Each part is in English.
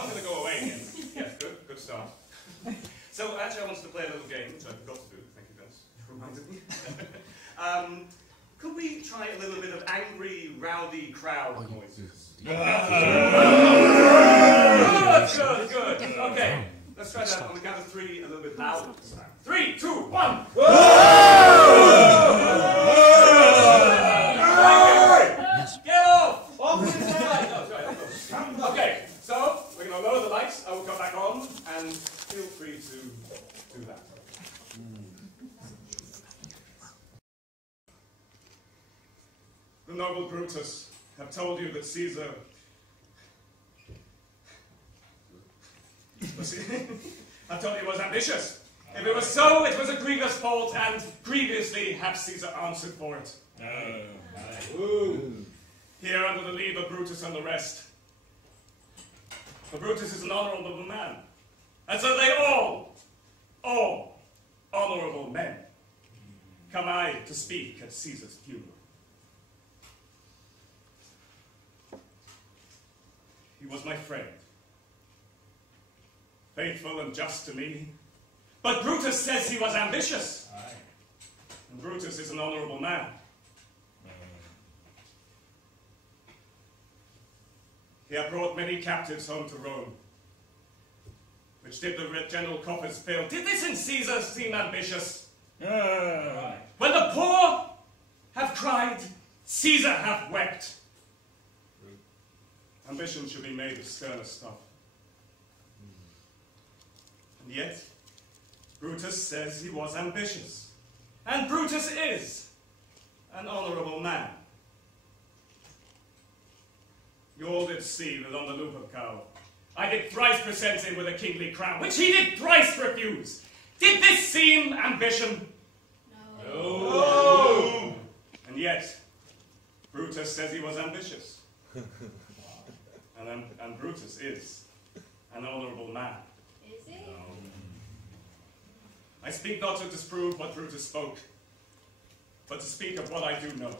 I'm going to go away again. Yes, good start. So actually I wanted to play a little game, which I forgot to do. Thank you, Vince. Reminded me. Could we try a little bit of angry, rowdy crowd noises? Good. Okay, let's try that on the count of three, a little bit louder this time. 3, 2, 1. Get off! Off to the side! Okay, so we're going to lower the lights. I will come back on, and feel free to do that. The noble Brutus have told you that Caesar... I've told you he was ambitious. If it was so, it was a grievous fault, and grievously have Caesar answered for it. Here, under the leave of Brutus and the rest. For Brutus is an honorable man, and so they all honorable men, come I to speak at Caesar's funeral. He was my friend, faithful and just to me, but Brutus says he was ambitious, and Brutus is an honorable man. He had brought many captives home to Rome, which did the general coffers fail. Did this in Caesar seem ambitious? When the poor have cried, Caesar hath wept. Ambition should be made of sterner stuff. And yet, Brutus says he was ambitious. And Brutus is an honorable man. You all did see that on the loop of cow, I did thrice present him with a kingly crown, which he did thrice refuse. Did this seem ambition? No. And yet, Brutus says he was ambitious. And Brutus is an honorable man. Is he? I speak not to disprove what Brutus spoke, but to speak of what I do know.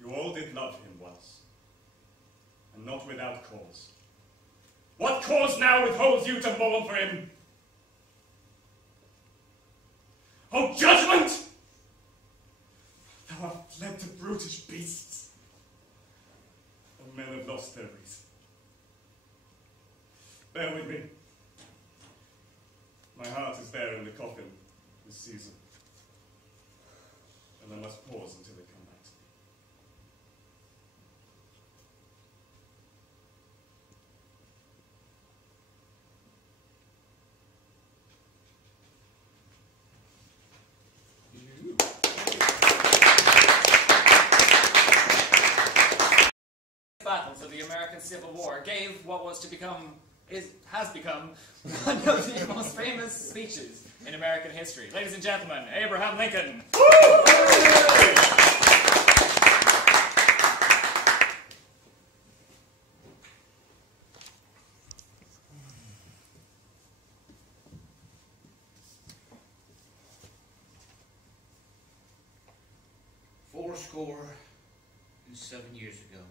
You all did love him once, and not without cause. What cause now withholds you to mourn for him? Oh, judgment! Thou art fled to brutish beasts. Oh, men have lost their reason. Bear with me. My heart is there in the coffin with Caesar, and I must pause until they come back to me. Battles of the American Civil War gave what was to become, has become, one of the most famous speeches in American history. Ladies and gentlemen, Abraham Lincoln. Fourscore and 7 years ago,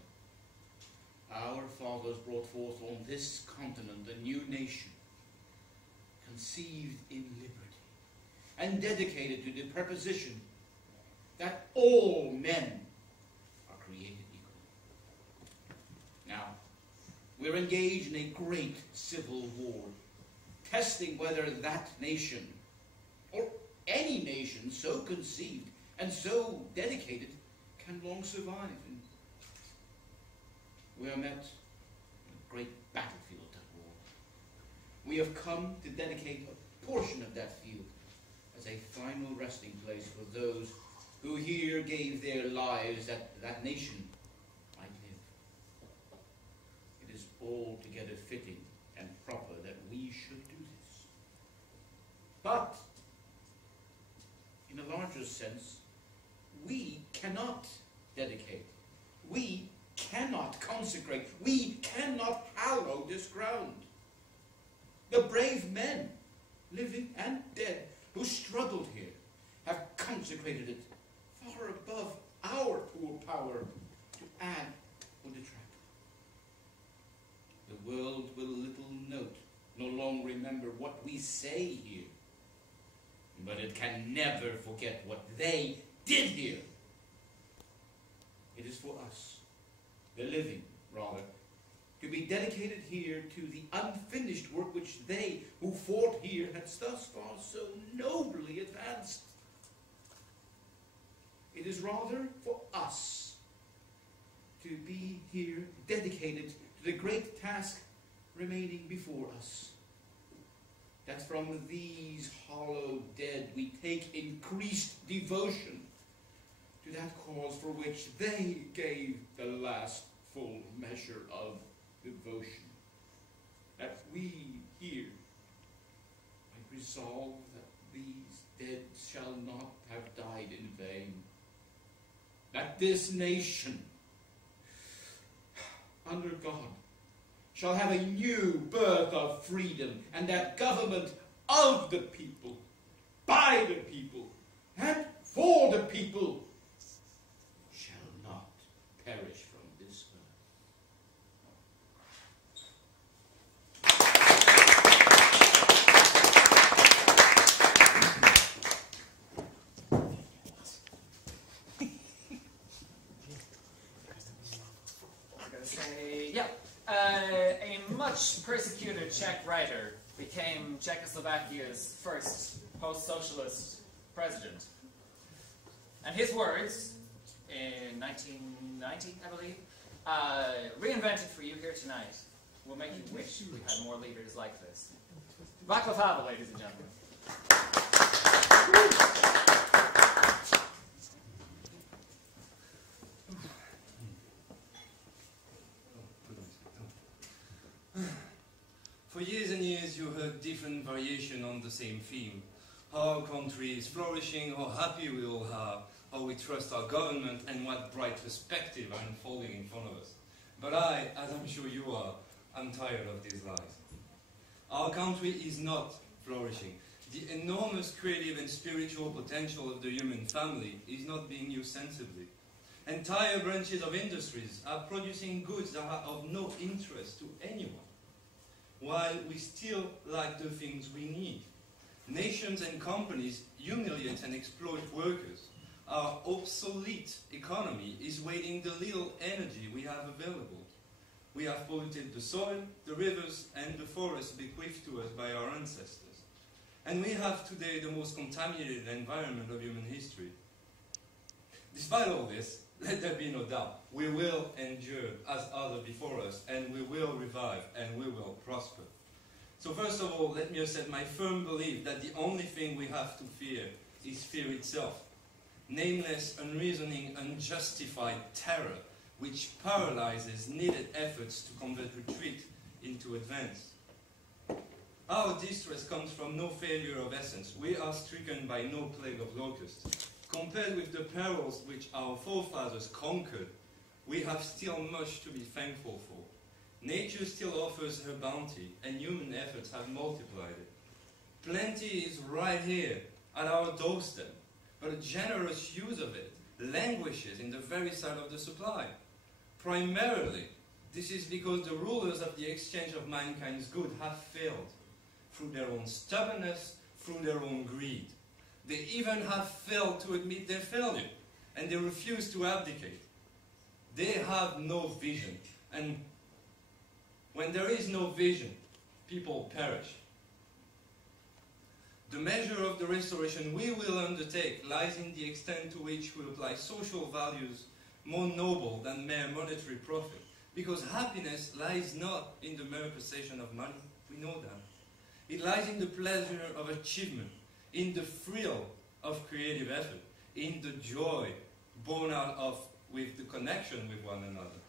our fathers brought forth on this continent a new nation, conceived in liberty, and dedicated to the proposition that all men are created equal. Now, we're engaged in a great civil war, testing whether that nation, or any nation so conceived and so dedicated, can long survive. And we are met in a great battlefield of war. We have come to dedicate a portion of that field as a final resting place for those who here gave their lives that that nation might live. It is altogether fitting and proper that we should do this. But, in a larger sense, we cannot dedicate. We cannot consecrate. We cannot hallow this ground. The brave men, living and dead, who struggled here, have consecrated it far above our poor power to add or detract. remember what we say here, but it can never forget what they did here. It is for us, the living, rather, to be dedicated here to the unfinished work which they who fought here had thus far so nobly advanced. It is rather for us to be here dedicated to the great task remaining before us, that from these hollow dead we take increased devotion to that cause for which they gave the last full measure of devotion, that we here might resolve that these dead shall not have died in vain, that this nation, under God, shall have a new birth of freedom, and that government of the people, by the people, and for the people shall not perish from this earth. A much persecuted Czech writer became Czechoslovakia's first post-socialist president. And his words, in 1990, I believe, reinvented for you here tonight, will make you wish we had more leaders like this. Václav Havel, ladies and gentlemen. For years and years you heard different variations on the same theme. How our country is flourishing, how happy we all are, how we trust our government, and what bright perspectives are unfolding in front of us. But I, as I'm sure you are, I'm tired of these lies. Our country is not flourishing. The enormous creative and spiritual potential of the human family is not being used sensibly. Entire branches of industries are producing goods that are of no interest to anyone, while we still lack the things we need. Nations and companies humiliate and exploit workers. Our obsolete economy is wasting the little energy we have available. We have polluted the soil, the rivers, and the forests bequeathed to us by our ancestors. And we have today the most contaminated environment of human history. Despite all this, let there be no doubt, we will endure as others before us, and we will revive, and we will prosper. So first of all, let me assert my firm belief that the only thing we have to fear is fear itself. Nameless, unreasoning, unjustified terror, which paralyzes needed efforts to convert retreat into advance. Our distress comes from no failure of essence. We are stricken by no plague of locusts. Compared with the perils which our forefathers conquered, we have still much to be thankful for. Nature still offers her bounty, and human efforts have multiplied it. Plenty is right here, at our doorstep, but a generous use of it languishes in the very sight of the supply. Primarily, this is because the rulers of the exchange of mankind's good have failed, through their own stubbornness, through their own greed. They even have failed to admit their failure, and they refuse to abdicate. They have no vision, and when there is no vision, people perish. The measure of the restoration we will undertake lies in the extent to which we apply social values more noble than mere monetary profit, because happiness lies not in the mere possession of money, we know that. It lies in the pleasure of achievement, in the thrill of creative effort, in the joy born out of with the connection with one another.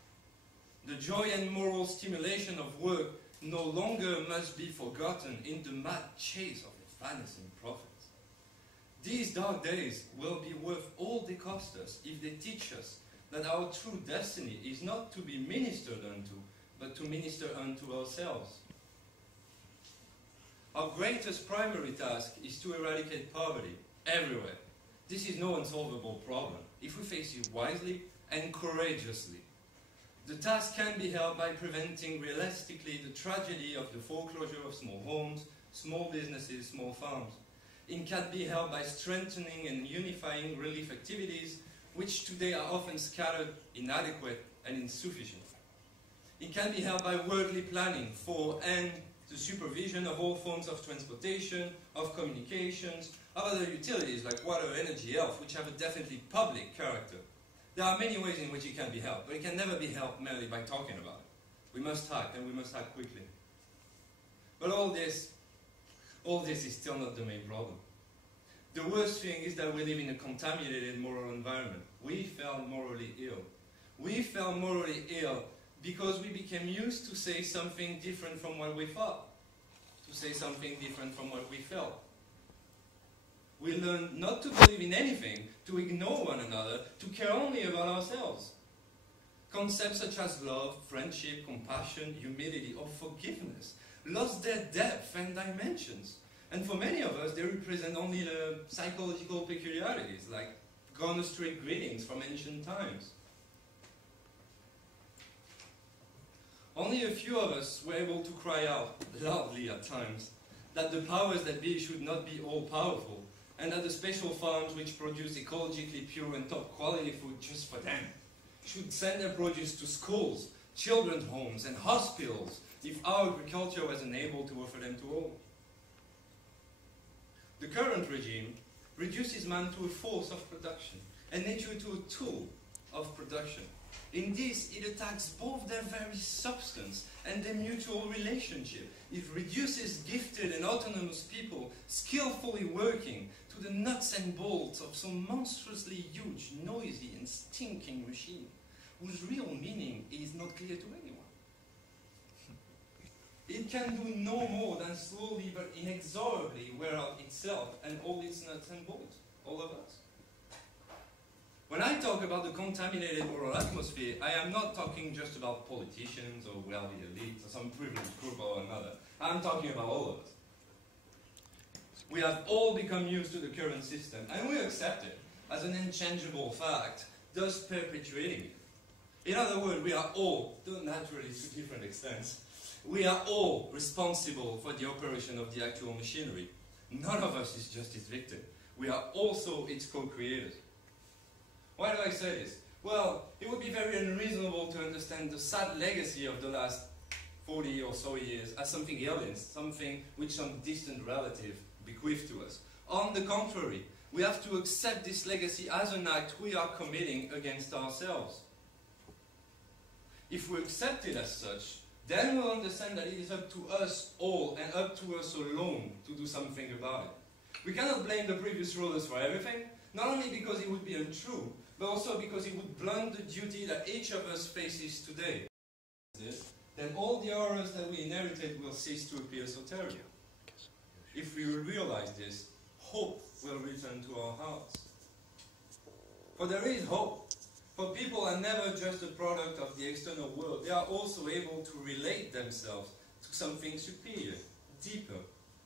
The joy and moral stimulation of work no longer must be forgotten in the mad chase of advancing profits. These dark days will be worth all they cost us if they teach us that our true destiny is not to be ministered unto, but to minister unto ourselves. Our greatest primary task is to eradicate poverty everywhere. This is no unsolvable problem if we face it wisely and courageously. The task can be held by preventing realistically the tragedy of the foreclosure of small homes, small businesses, small farms. It can be helped by strengthening and unifying relief activities, which today are often scattered, inadequate, and insufficient. It can be helped by worldly planning for and the supervision of all forms of transportation, of communications, of other utilities like water, energy, health, which have a definitely public character. There are many ways in which it can be helped, but it can never be helped merely by talking about it. We must act, and we must act quickly. But all this is still not the main problem. The worst thing is that we live in a contaminated moral environment. We fell morally ill. We fell morally ill because we became used to say something different from what we thought, to say something different from what we felt. We learned not to believe in anything, to ignore one another, to care only about ourselves. Concepts such as love, friendship, compassion, humility, or forgiveness lost their depth and dimensions. And for many of us, they represent only the psychological peculiarities, like gone astray greetings from ancient times. Only a few of us were able to cry out, loudly at times, that the powers that be should not be all-powerful, and that the special farms which produce ecologically pure and top-quality food just for them should send their produce to schools, children's homes, and hospitals if our agriculture was unable to offer them to all. The current regime reduces man to a force of production, and nature to a tool of production. In this, it attacks both their very substance and their mutual relationship. It reduces gifted and autonomous people skillfully working to the nuts and bolts of some monstrously huge, noisy and stinking machine, whose real meaning is not clear to anyone. It can do no more than slowly but inexorably wear out itself and all its nuts and bolts, all of us. When I talk about the contaminated moral atmosphere, I am not talking just about politicians or wealthy elites or some privileged group or another. I'm talking about all of us. We have all become used to the current system, and we accept it as an unchangeable fact, thus perpetuating it. In other words, we are all, though naturally to different extents, we are all responsible for the operation of the actual machinery. None of us is just its victim. We are also its co-creators. Why do I say this? Well, it would be very unreasonable to understand the sad legacy of the last 40 or so years as something alien, something which some distant relative bequeathed to us. On the contrary, we have to accept this legacy as an act we are committing against ourselves. If we accept it as such, then we'll understand that it is up to us all and up to us alone to do something about it. We cannot blame the previous rulers for everything, not only because it would be untrue, but also because it would blunt the duty that each of us faces today. Then all the horrors that we inherited will cease to appear so terrible. If we realize this, hope will return to our hearts. For there is hope. For people are never just a product of the external world. They are also able to relate themselves to something superior, deeper,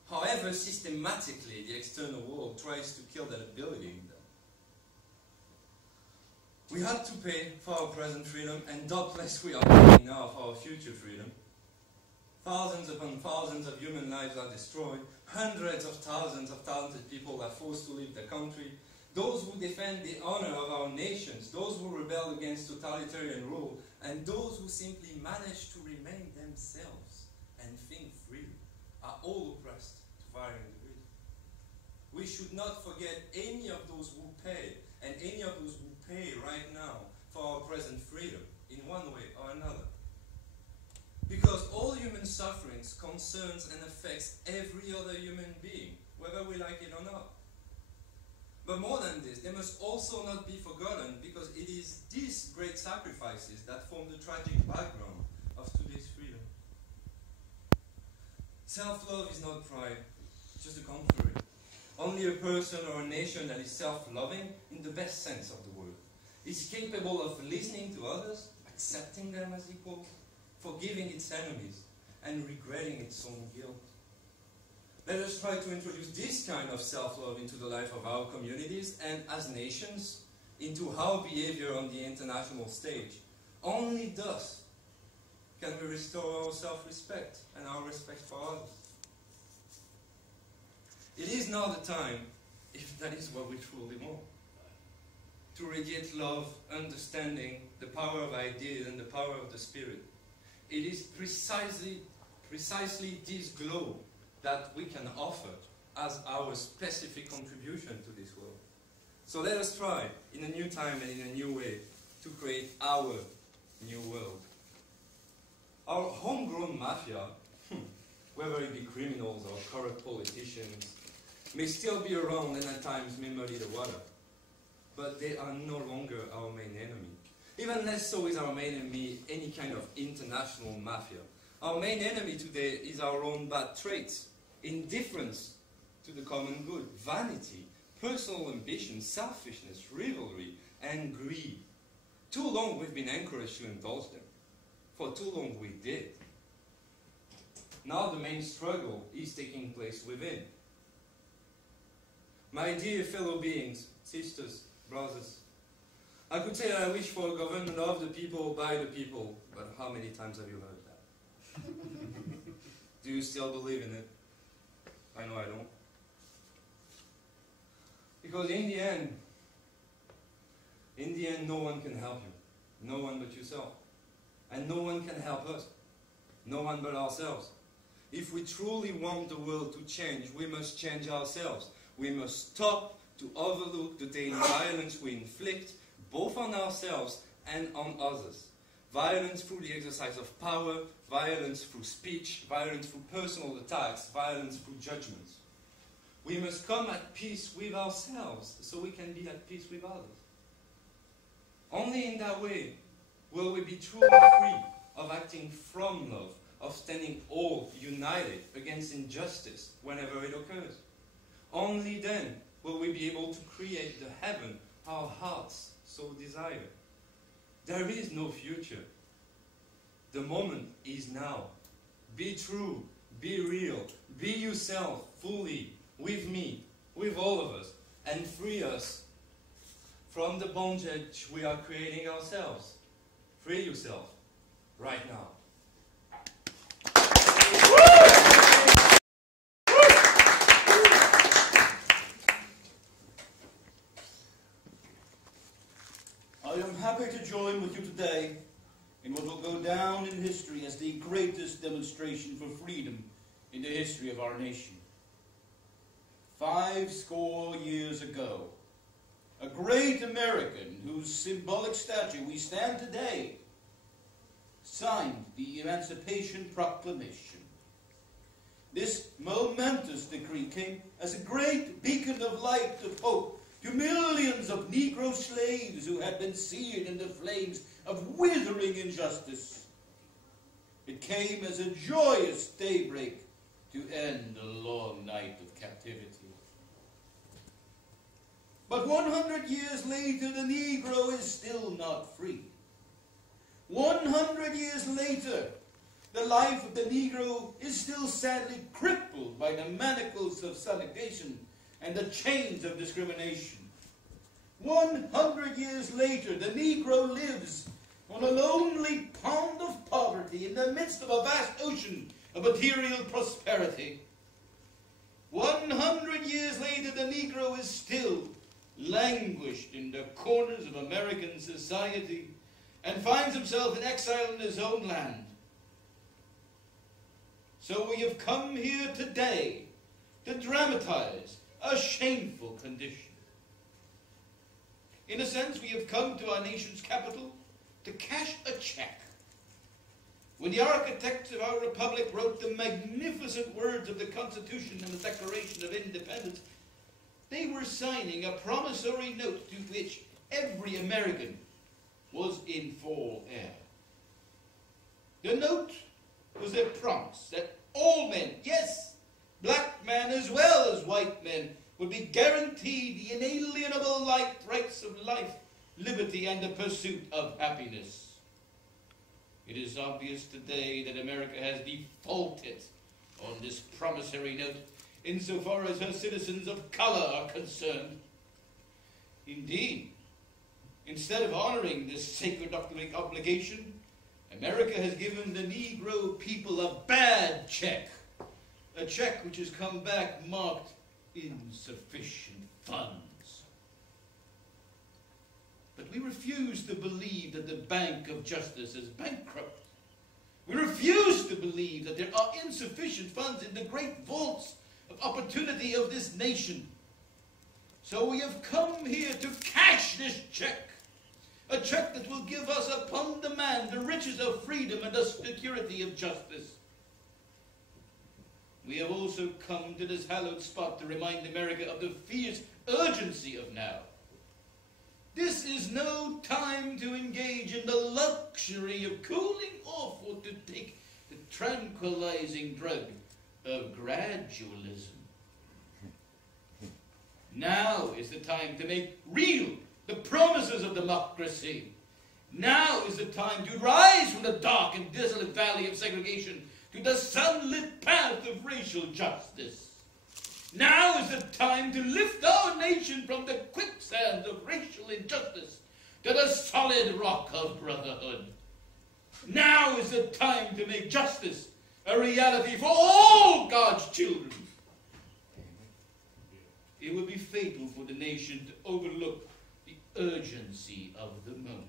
however systematically the external world tries to kill that ability in them. We had to pay for our present freedom, and doubtless we are paying now for our future freedom. Thousands upon thousands of human lives are destroyed. Hundreds of thousands of talented people are forced to leave the country. Those who defend the honor of our nations, those who rebel against totalitarian rule, and those who simply manage to remain themselves and think freely, are all oppressed to varying degrees. We should not forget any of those who pay, and any of those who pay right now for our present freedom, in one way or another. Because all human sufferings concerns and affects every other human being, whether we like it or not. But more than this, they must also not be forgotten, because it is these great sacrifices that form the tragic background of today's freedom. Self-love is not pride, just the contrary. Only a person or a nation that is self-loving, in the best sense of the word, is capable of listening to others, accepting them as equals, forgiving its enemies, and regretting its own guilt. Let us try to introduce this kind of self-love into the life of our communities and as nations, into our behavior on the international stage. Only thus can we restore our self-respect and our respect for others. It is now the time, if that is what we truly want, to radiate love, understanding, the power of ideas and the power of the spirit. It is precisely this glow that we can offer as our specific contribution to this world. So let us try, in a new time and in a new way, to create our new world. Our homegrown mafia, whether it be criminals or corrupt politicians, may still be around and at times may muddy the water. But they are no longer our main enemy. Even less so is our main enemy any kind of international mafia. Our main enemy today is our own bad traits, indifference to the common good, vanity, personal ambition, selfishness, rivalry, and greed. Too long we've been encouraged to indulge them. For too long we did. Now the main struggle is taking place within. My dear fellow beings, sisters, brothers, I could say I wish for a government of the people, by the people, but how many times have you heard that? Do you still believe in it? I know I don't. Because in the end, no one can help you. No one but yourself. And no one can help us. No one but ourselves. If we truly want the world to change, we must change ourselves. We must stop to overlook the daily violence we inflict, both on ourselves and on others. Violence through the exercise of power, violence through speech, violence through personal attacks, violence through judgments. We must come at peace with ourselves so we can be at peace with others. Only in that way will we be truly free of acting from love, of standing all united against injustice whenever it occurs. Only then will we be able to create the heaven our hearts so desire. There is no future. The moment is now. Be true, be real, be yourself fully, with me, with all of us, and free us from the bondage we are creating ourselves. Free yourself right now. I am happy to join with you today in what will go down in history as the greatest demonstration for freedom in the history of our nation. 50 years ago, a great American whose symbolic statue we stand today signed the Emancipation Proclamation. This momentous decree came as a great beacon of light of hope to millions of Negro slaves who had been seared in the flames of withering injustice. It came as a joyous daybreak to end a long night of captivity. But 100 years later, the Negro is still not free. 100 years later, the life of the Negro is still sadly crippled by the manacles of segregation and the chains of discrimination. 100 years later, the Negro lives on a lonely pond of poverty in the midst of a vast ocean of material prosperity. 100 years later, the Negro is still languished in the corners of American society and finds himself in exile in his own land. So we have come here today to dramatize a shameful condition. In a sense, we have come to our nation's capital to cash a check. When the architects of our republic wrote the magnificent words of the Constitution and the Declaration of Independence, they were signing a promissory note to which every American was in full heir. The note was a promise that all men, yes, black men as well as white men, would be guaranteed the inalienable rights of life, liberty, and the pursuit of happiness. It is obvious today that America has defaulted on this promissory note insofar as her citizens of color are concerned. Indeed, instead of honoring this sacred obligation, America has given the Negro people a bad check, a check which has come back marked insufficient funds. But we refuse to believe that the Bank of Justice is bankrupt. We refuse to believe that there are insufficient funds in the great vaults of opportunity of this nation. So we have come here to cash this check, a check that will give us upon demand the riches of freedom and the security of justice. We have also come to this hallowed spot to remind America of the fierce urgency of now. This is no time to engage in the luxury of cooling off or to take the tranquilizing drug of gradualism. Now is the time to make real the promises of democracy. Now is the time to rise from the dark and desolate valley of segregation to the sunlit path of racial justice. Now is the time to lift our nation from the quicksand of racial injustice to the solid rock of brotherhood. Now is the time to make justice a reality for all God's children. It would be fatal for the nation to overlook the urgency of the moment.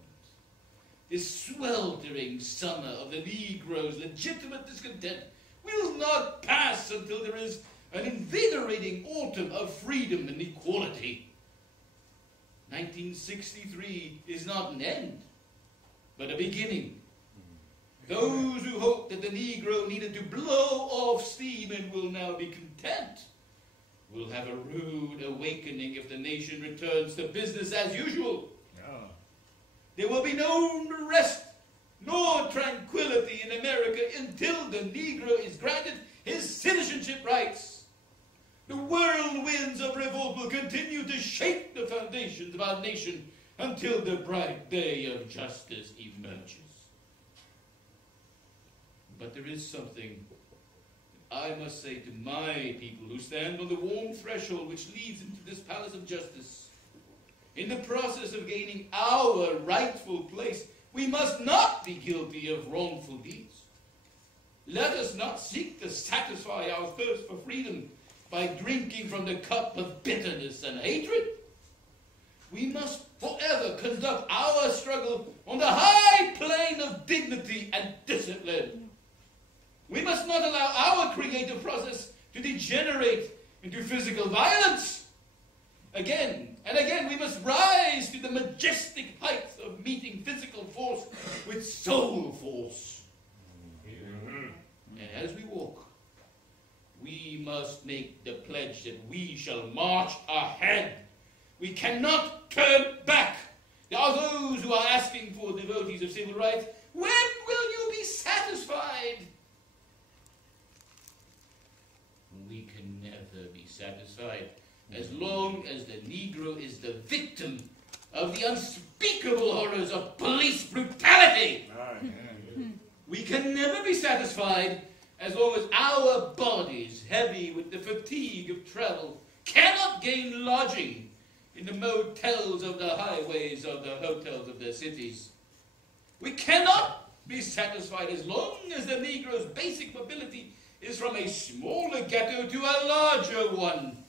This sweltering summer of the Negro's legitimate discontent will not pass until there is an invigorating autumn of freedom and equality. 1963 is not an end, but a beginning. Those who hoped that the Negro needed to blow off steam and will now be content will have a rude awakening if the nation returns to business as usual. There will be no rest nor tranquility in America until the Negro is granted his citizenship rights. The whirlwinds of revolt will continue to shake the foundations of our nation until the bright day of justice emerges. But there is something I must say to my people who stand on the warm threshold which leads into this palace of justice. In the process of gaining our rightful place, we must not be guilty of wrongful deeds. Let us not seek to satisfy our thirst for freedom by drinking from the cup of bitterness and hatred. We must forever conduct our struggle on the high plane of dignity and discipline. We must not allow our creative process to degenerate into physical violence. Again and again, we must rise to the majestic heights of meeting physical force with soul force. And as we walk, we must make the pledge that we shall march ahead. We cannot turn back. There are those who are asking for devotees of civil rights. When will you be satisfied? We can never be satisfied as long as the Negro is the victim of the unspeakable horrors of police brutality. We can never be satisfied as long as our bodies, heavy with the fatigue of travel, cannot gain lodging in the motels of the highways or the hotels of the cities. We cannot be satisfied as long as the Negro's basic mobility is from a smaller ghetto to a larger one.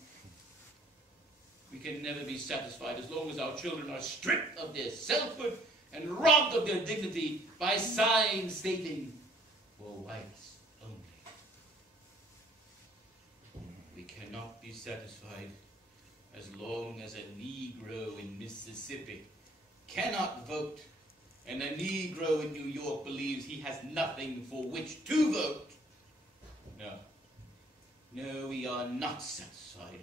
We can never be satisfied as long as our children are stripped of their selfhood and robbed of their dignity by signs stating, "For whites only." We cannot be satisfied as long as a Negro in Mississippi cannot vote and a Negro in New York believes he has nothing for which to vote. No, we are not satisfied.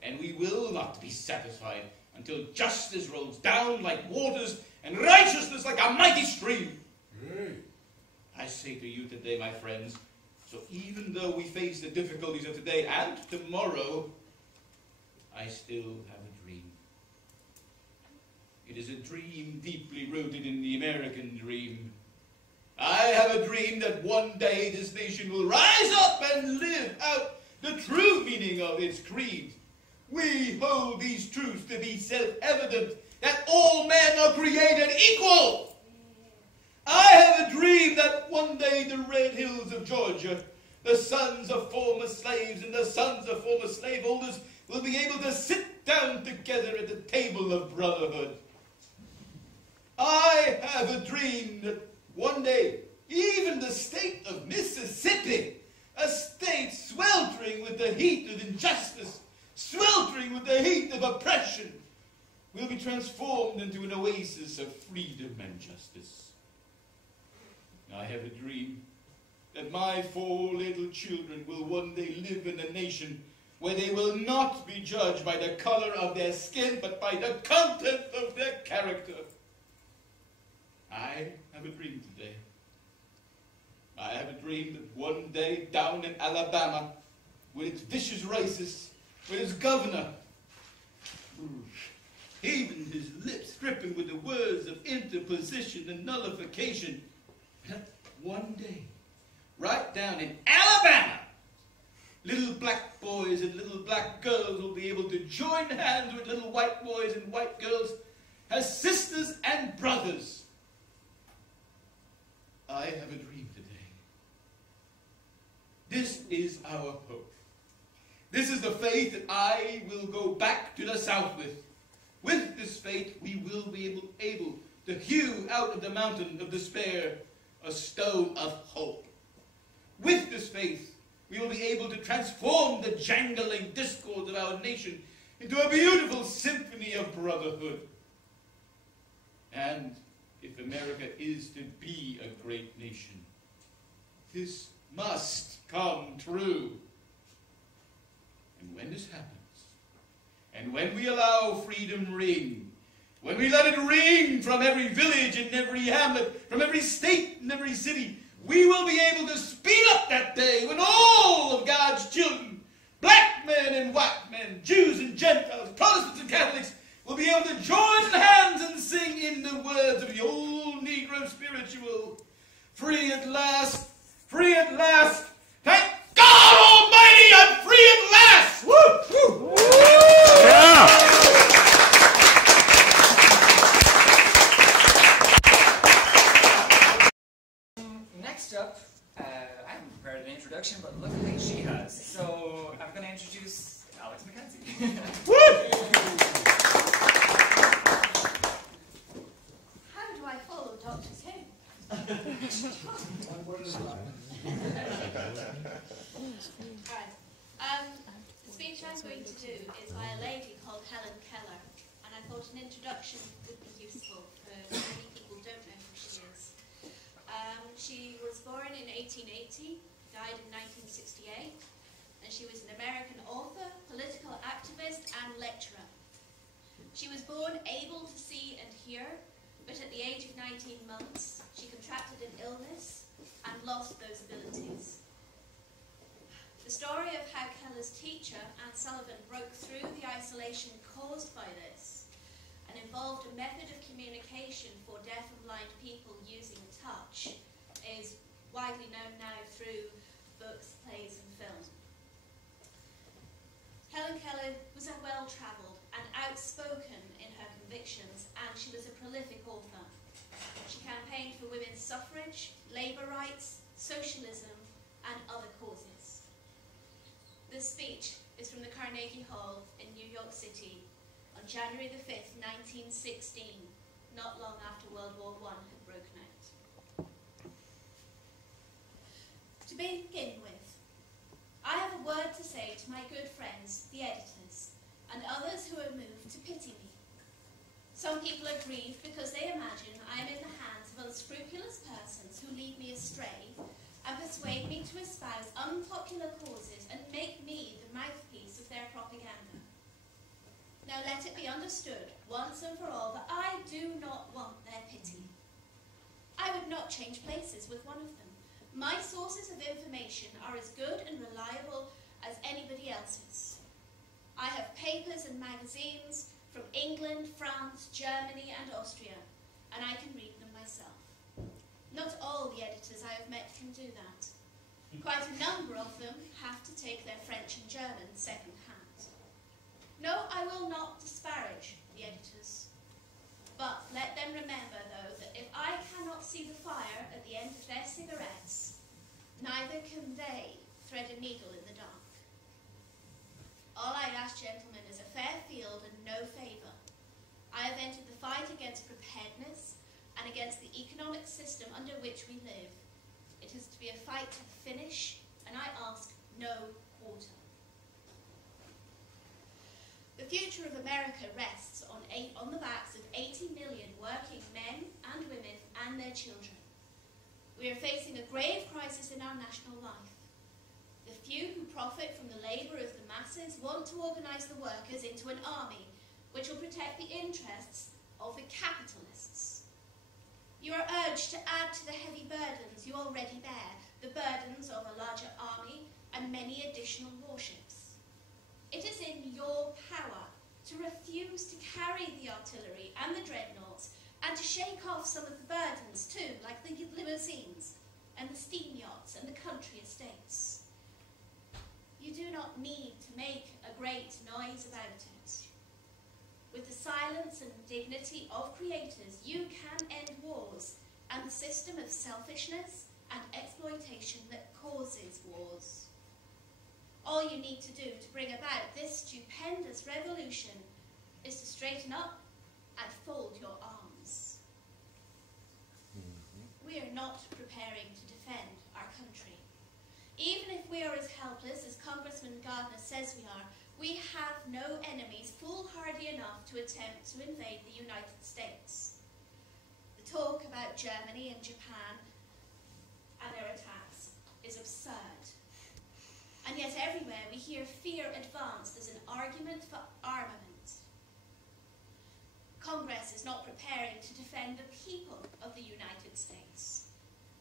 And we will not be satisfied until justice rolls down like waters and righteousness like a mighty stream. I say to you today, my friends, so even though we face the difficulties of today and tomorrow, I still have a dream. It is a dream deeply rooted in the American dream. I have a dream that one day this nation will rise up and live out the true meaning of its creed. We hold these truths to be self-evident, that all men are created equal. I have a dream that one day the red hills of Georgia, the sons of former slaves and the sons of former slaveholders, will be able to sit down together at the table of brotherhood. I have a dream that one day, even the state of Mississippi, a state sweltering with the heat of injustice, sweltering with the heat of oppression, will be transformed into an oasis of freedom and justice. I have a dream that my 4 little children will one day live in a nation where they will not be judged by the color of their skin, but by the content of their character. I have a dream today. I have a dream that one day down in Alabama, with its vicious racists, with its governor, even his lips dripping with the words of interposition and nullification, one day, right down in Alabama, little black boys and little black girls will be able to join hands with little white boys and white girls as sisters and brothers. I have a dream today. This is our hope. This is the faith that I will go back to the South with. With this faith, we will be able to hew out of the mountain of despair a stone of hope. With this faith, we will be able to transform the jangling discord of our nation into a beautiful symphony of brotherhood. And if America is to be a great nation, this must come true. And when this happens, and when we allow freedom ring, when we let it ring from every village and every hamlet, from every state and every city, we will be able to speed up that day when all of God's children, black men and white men, Jews and Gentiles, Protestants and Catholics, will be able to join hands and sing in the words of the old Negro spiritual, free at last, thank God Almighty, I'm free at last! Woo! Woo! Yeah! Next up, I haven't prepared an introduction, but luckily she has. So I'm going to introduce Alex Mackenzie. How do I follow Dr. King? Right. The speech I'm going to do is by a lady called Helen Keller, and I thought an introduction would be useful for many people who don't know who she is. She was born in 1880, died in 1968, and she was an American author, political activist, and lecturer. She was born able to see and hear, but at the age of 19 months, she contracted an illness and lost those abilities. The story of how Keller's teacher, Anne Sullivan, broke through the isolation caused by this and involved a method of communication for deaf and blind people using touch is widely known now through books, plays, and film. Helen Keller was well-travelled and outspoken in her convictions, and she was a prolific author. She campaigned for women's suffrage, labour rights, socialism, and other causes. This speech is from the Carnegie Hall in New York City on January the 5th, 1916, not long after World War I had broken out. To begin with, I have a word to say to my good friends, the editors, and others who are moved to pity me. Some people are grieved because they imagine I am in the hands of unscrupulous persons who lead me astray and persuade me to espouse unpopular causes and make me the mouthpiece of their propaganda. Now let it be understood, once and for all, that I do not want their pity. I would not change places with one of them. My sources of information are as good and reliable as anybody else's. I have papers and magazines from England, France, Germany, and Austria, and I can read them myself. Not all the editors I have met can do that. Quite a number of them have to take their French and German second-hand. No, I will not disparage the editors. But let them remember, though, that if I cannot see the fire at the end of their cigarettes, neither can they thread a needle in the dark. all I ask, gentlemen, is a fair field and no favour. I have entered the fight against preparedness and against the economic system under which we live. It is to be a fight to the finish, and I ask no quarter. The future of America rests on the backs of 80 million working men and women and their children. We are facing a grave crisis in our national life. The few who profit from the labour of the masses want to organise the workers into an army which will protect the interests of the capitalists. You are urged to add to the heavy burdens you already bear, the burdens of a larger army and many additional warships. It is in your power to refuse to carry the artillery and the dreadnoughts and to shake off some of the burdens too, like the limousines and the steam yachts and the country estates. You do not need to make a great noise about it. With the silence and dignity of creators, you can end wars and the system of selfishness and exploitation that causes wars. All you need to do to bring about this stupendous revolution is to straighten up and fold your arms. We are not preparing to defend our country. Even if we are as helpless as Congressman Gardner says we have no enemies foolhardy enough to attempt to invade the United States. The talk about Germany and Japan and their attacks is absurd. And yet everywhere we hear fear advanced as an argument for armament. Congress is not preparing to defend the people of the United States.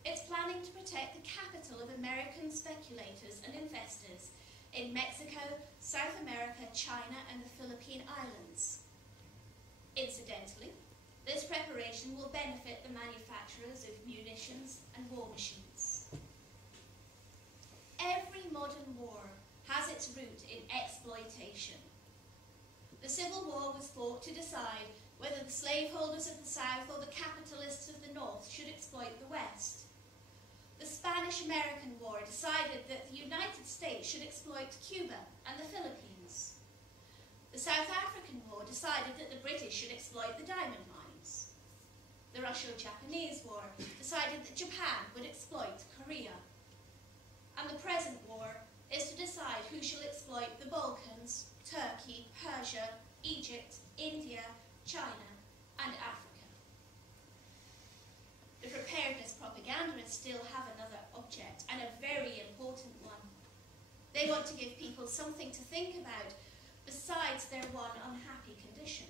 It's planning to protect the capital of American speculators and investors in Mexico, South America, China, and the Philippine Islands. Incidentally, this preparation will benefit the manufacturers of munitions and war machines. Every modern war has its root in exploitation. The Civil War was fought to decide whether the slaveholders of the South or the capitalists of the North should exploit the West. The Spanish-American War decided that the United States should exploit Cuba and the Philippines. The South African War decided that the British should exploit the diamond mines. The Russo-Japanese War decided that Japan would exploit Korea. And the present war is to decide who shall exploit the Balkans, Turkey, Persia, Egypt, India, China, and Africa. The preparedness propagandists still have another object, and a very important one. They want to give people something to think about besides their one unhappy condition.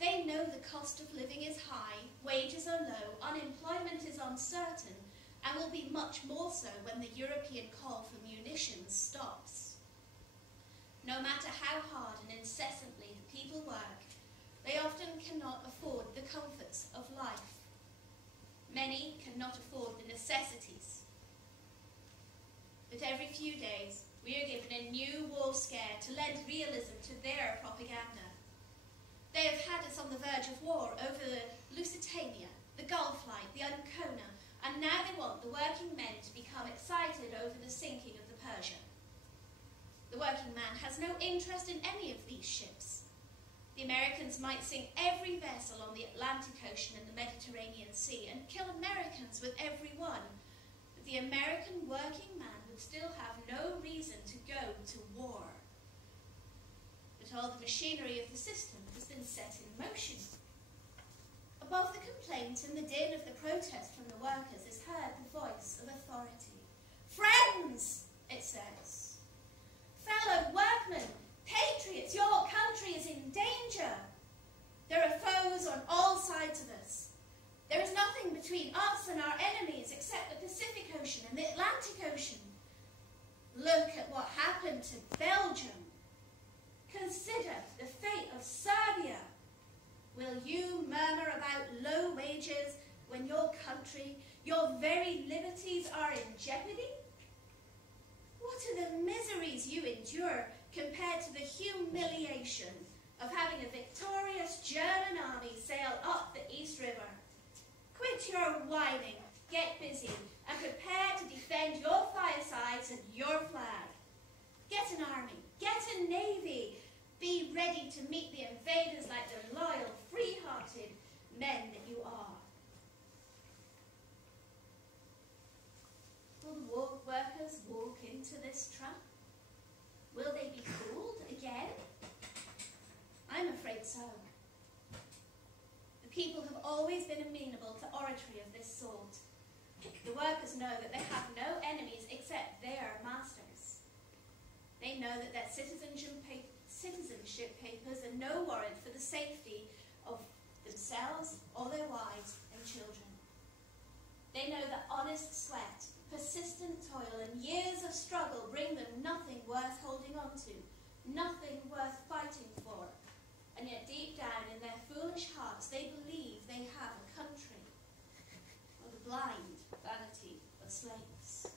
They know the cost of living is high, wages are low, unemployment is uncertain, and will be much more so when the European call for munitions stops. No matter how hard and incessantly the people work, they often cannot afford the comforts of life. Many cannot afford the necessities. But every few days, we are given a new war scare to lend realism to their propaganda. They have had us on the verge of war over the Lusitania, the Gulf Light, the Ancona, and now they want the working men to become excited over the sinking of the Persia. The working man has no interest in any of these ships. The Americans might sink every vessel on the Atlantic Ocean and the Mediterranean Sea and kill Americans with every one, but the American working man would still have no reason to go to war. But all the machinery of the system has been set in motion. Above the complaint and the din of the protest from the workers is heard the voice of authority. "Friends," it says, "fellow workmen, patriots, your country is in danger. There are foes on all sides of us. There is nothing between us and our enemies except the Pacific Ocean and the Atlantic Ocean. Look at what happened to Belgium. Consider the fate of Serbia. Will you murmur about low wages when your country, your very liberties are in jeopardy? What are the miseries you endure compared to the humiliation of having a victorious German army sail up the East River? Quit your whining, get busy, and prepare to defend your firesides and your flag. Get an army, get always been amenable to oratory of this sort. The workers know that they have no enemies except their masters. They know that their citizenship papers are no warrant for the safety of themselves or their wives and children. They know that honest sweat, persistent toil, and years of struggle bring them nothing worth holding on to, nothing worth fighting for. And yet deep down in their foolish hearts they believe they have a country, or the blind vanity of slaves.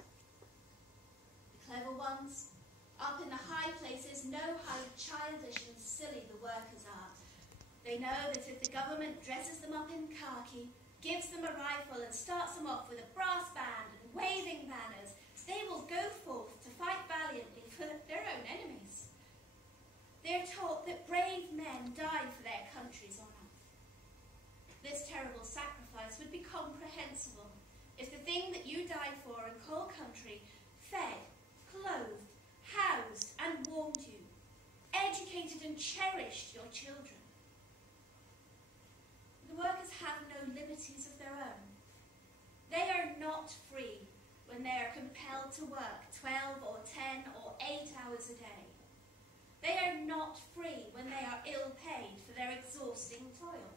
The clever ones, up in the high places, know how childish and silly the workers are. They know that if the government dresses them up in khaki, gives them a rifle and starts them off with a brass band and waving banners, they will go forth to fight valiantly for their own enemies. They are taught that brave men die for their country's honour. This terrible sacrifice would be comprehensible if the thing that you died for and call country fed, clothed, housed and warmed you, educated and cherished your children. The workers have no liberties of their own. They are not free when they are compelled to work 12 or 10 or 8 hours a day. They are not free when they are ill paid for their exhausting toil.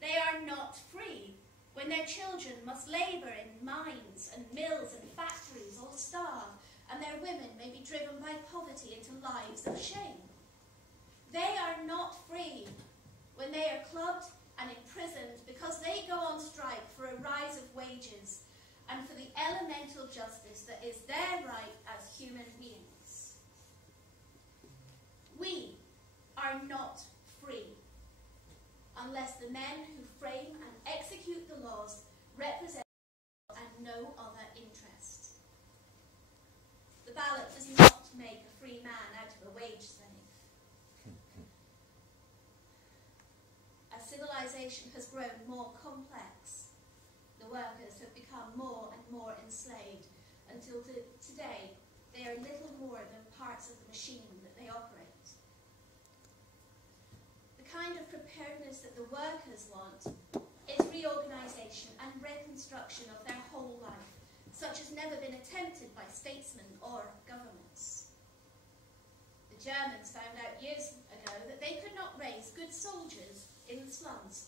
They are not free when their children must labour in mines and mills and factories or starve, and their women may be driven by poverty into lives of shame. They are not free when they are clubbed and imprisoned because they go on strike for a rise of wages and for the elemental justice that is their right as human beings. We are not free unless the men who frame and execute the laws represent and no other interest. The ballot does not make a free man out of a wage slave. As civilization has grown more complex, the workers have become more and more enslaved until today they are little more than parts of the machine that they operate. The kind of preparedness that the workers want is reorganisation and reconstruction of their whole life, such as never been attempted by statesmen or governments. The Germans found out years ago that they could not raise good soldiers in the slums,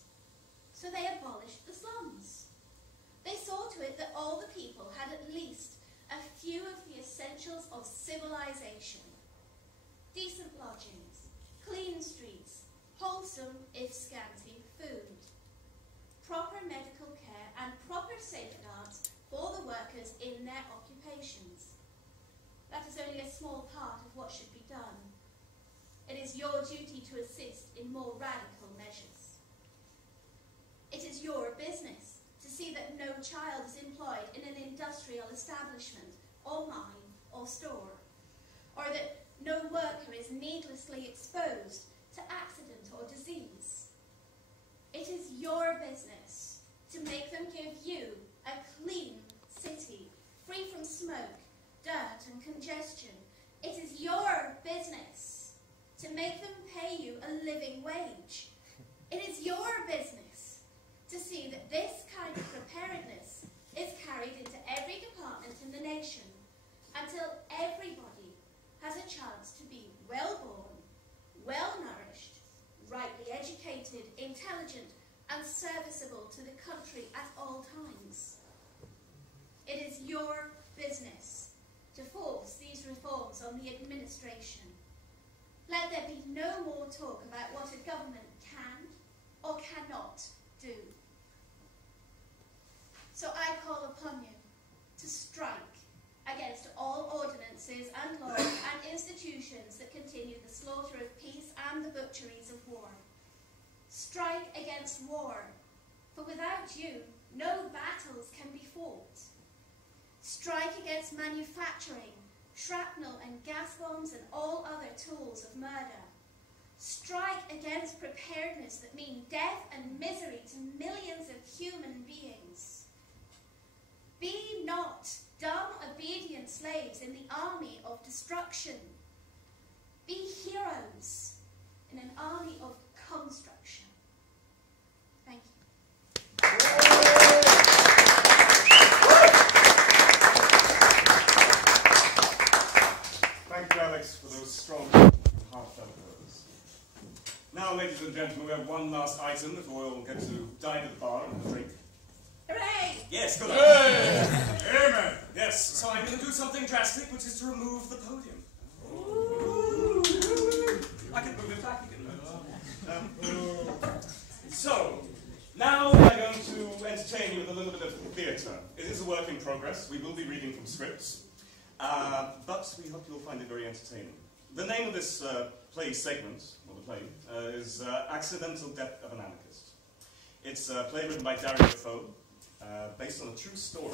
so they abolished the slums. They saw to it that all the people had at least a few of the essentials of civilization: decent lodgings, clean streets, wholesome, if scanty, food, proper medical care and proper safeguards for the workers in their occupations. That is only a small part of what should be done. It is your duty to assist in more radical measures. It is your business to see that no child is employed in an industrial establishment or mine or store, or that no worker is needlessly exposed to accident or disease. It is your business to make them give you a clean city, free from smoke, dirt and congestion. It is your business to make them pay you a living wage. It is your business to see that this kind of preparedness is carried into every department in the nation until everybody has a chance to be well-born, well-nourished, rightly educated, intelligent, and serviceable to the country at all times. It is your business to force these reforms on the administration. Let there be no more talk about what a government can or cannot do. So I call upon you to strike against all ordinances and laws and institutions that continue the slaughter of peace and the butcheries of war. Strike against war, for without you, no battles can be fought. Strike against manufacturing, shrapnel and gas bombs and all other tools of murder. Strike against preparedness that mean death and misery to millions of human beings. Be not dumb, obedient slaves in the army of destruction. Be heroes in an army of construction. Thank you. gentlemen, we have one last item before we'll get to dine at the bar and have a drink. Hooray! Yes, good luck. Amen. Yes, so I'm going to do something drastic, which is to remove the podium. Ooh. I can move it back again. So, now we are going to entertain you with a little bit of theatre. It is a work in progress. We will be reading from scripts, but we hope you'll find it very entertaining. The name of this play segment, or the play, is Accidental Death of an Anarchist. It's a play written by Dario Fo, based on a true story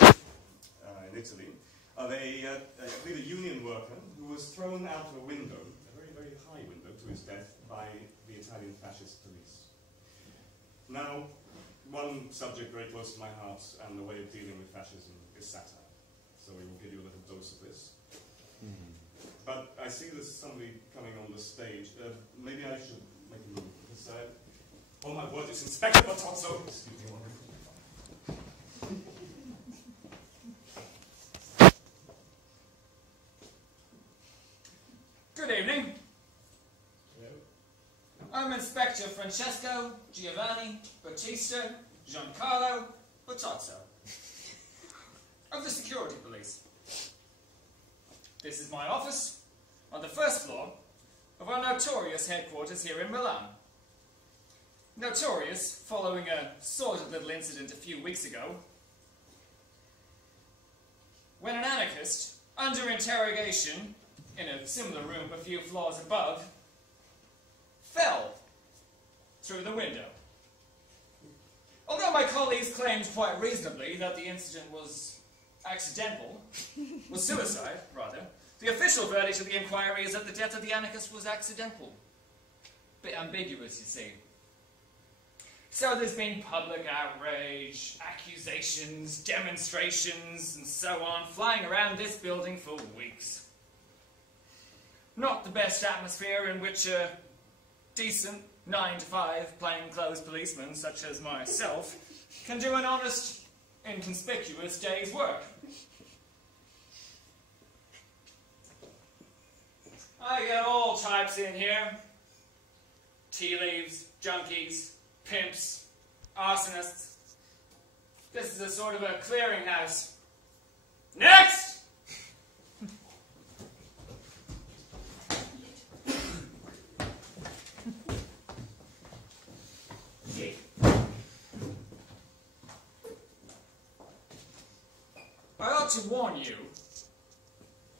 in Italy of I believe a union worker who was thrown out of a window, a very, very high window, to his death by the Italian fascist police. Now, one subject very close to my heart and the way of dealing with fascism is satire. So we will give you a little dose of this. But I see there's somebody coming on the stage. Maybe I should make a move. Because, oh my word, it's Inspector Botozzo. Excuse me one minute. Good evening. Hello. I'm Inspector Francesco Giovanni Battista Giancarlo Botozzo of the Security Police. This is my office on the first floor of our notorious headquarters here in Milan. Notorious following a sordid little incident a few weeks ago when an anarchist, under interrogation in a similar room a few floors above, fell through the window. Although my colleagues claimed quite reasonably that the incident was accidental, was suicide, rather, the official verdict of the inquiry is that the death of the anarchist was accidental. Bit ambiguous, you see. So there's been public outrage, accusations, demonstrations, and so on, flying around this building for weeks. Not the best atmosphere in which a decent 9-to-5 plainclothes policeman, such as myself, can do an honest, inconspicuous day's work. I get all types in here. Tea leaves, junkies, pimps, arsonists. This is a sort of a clearinghouse. Next! I ought to warn you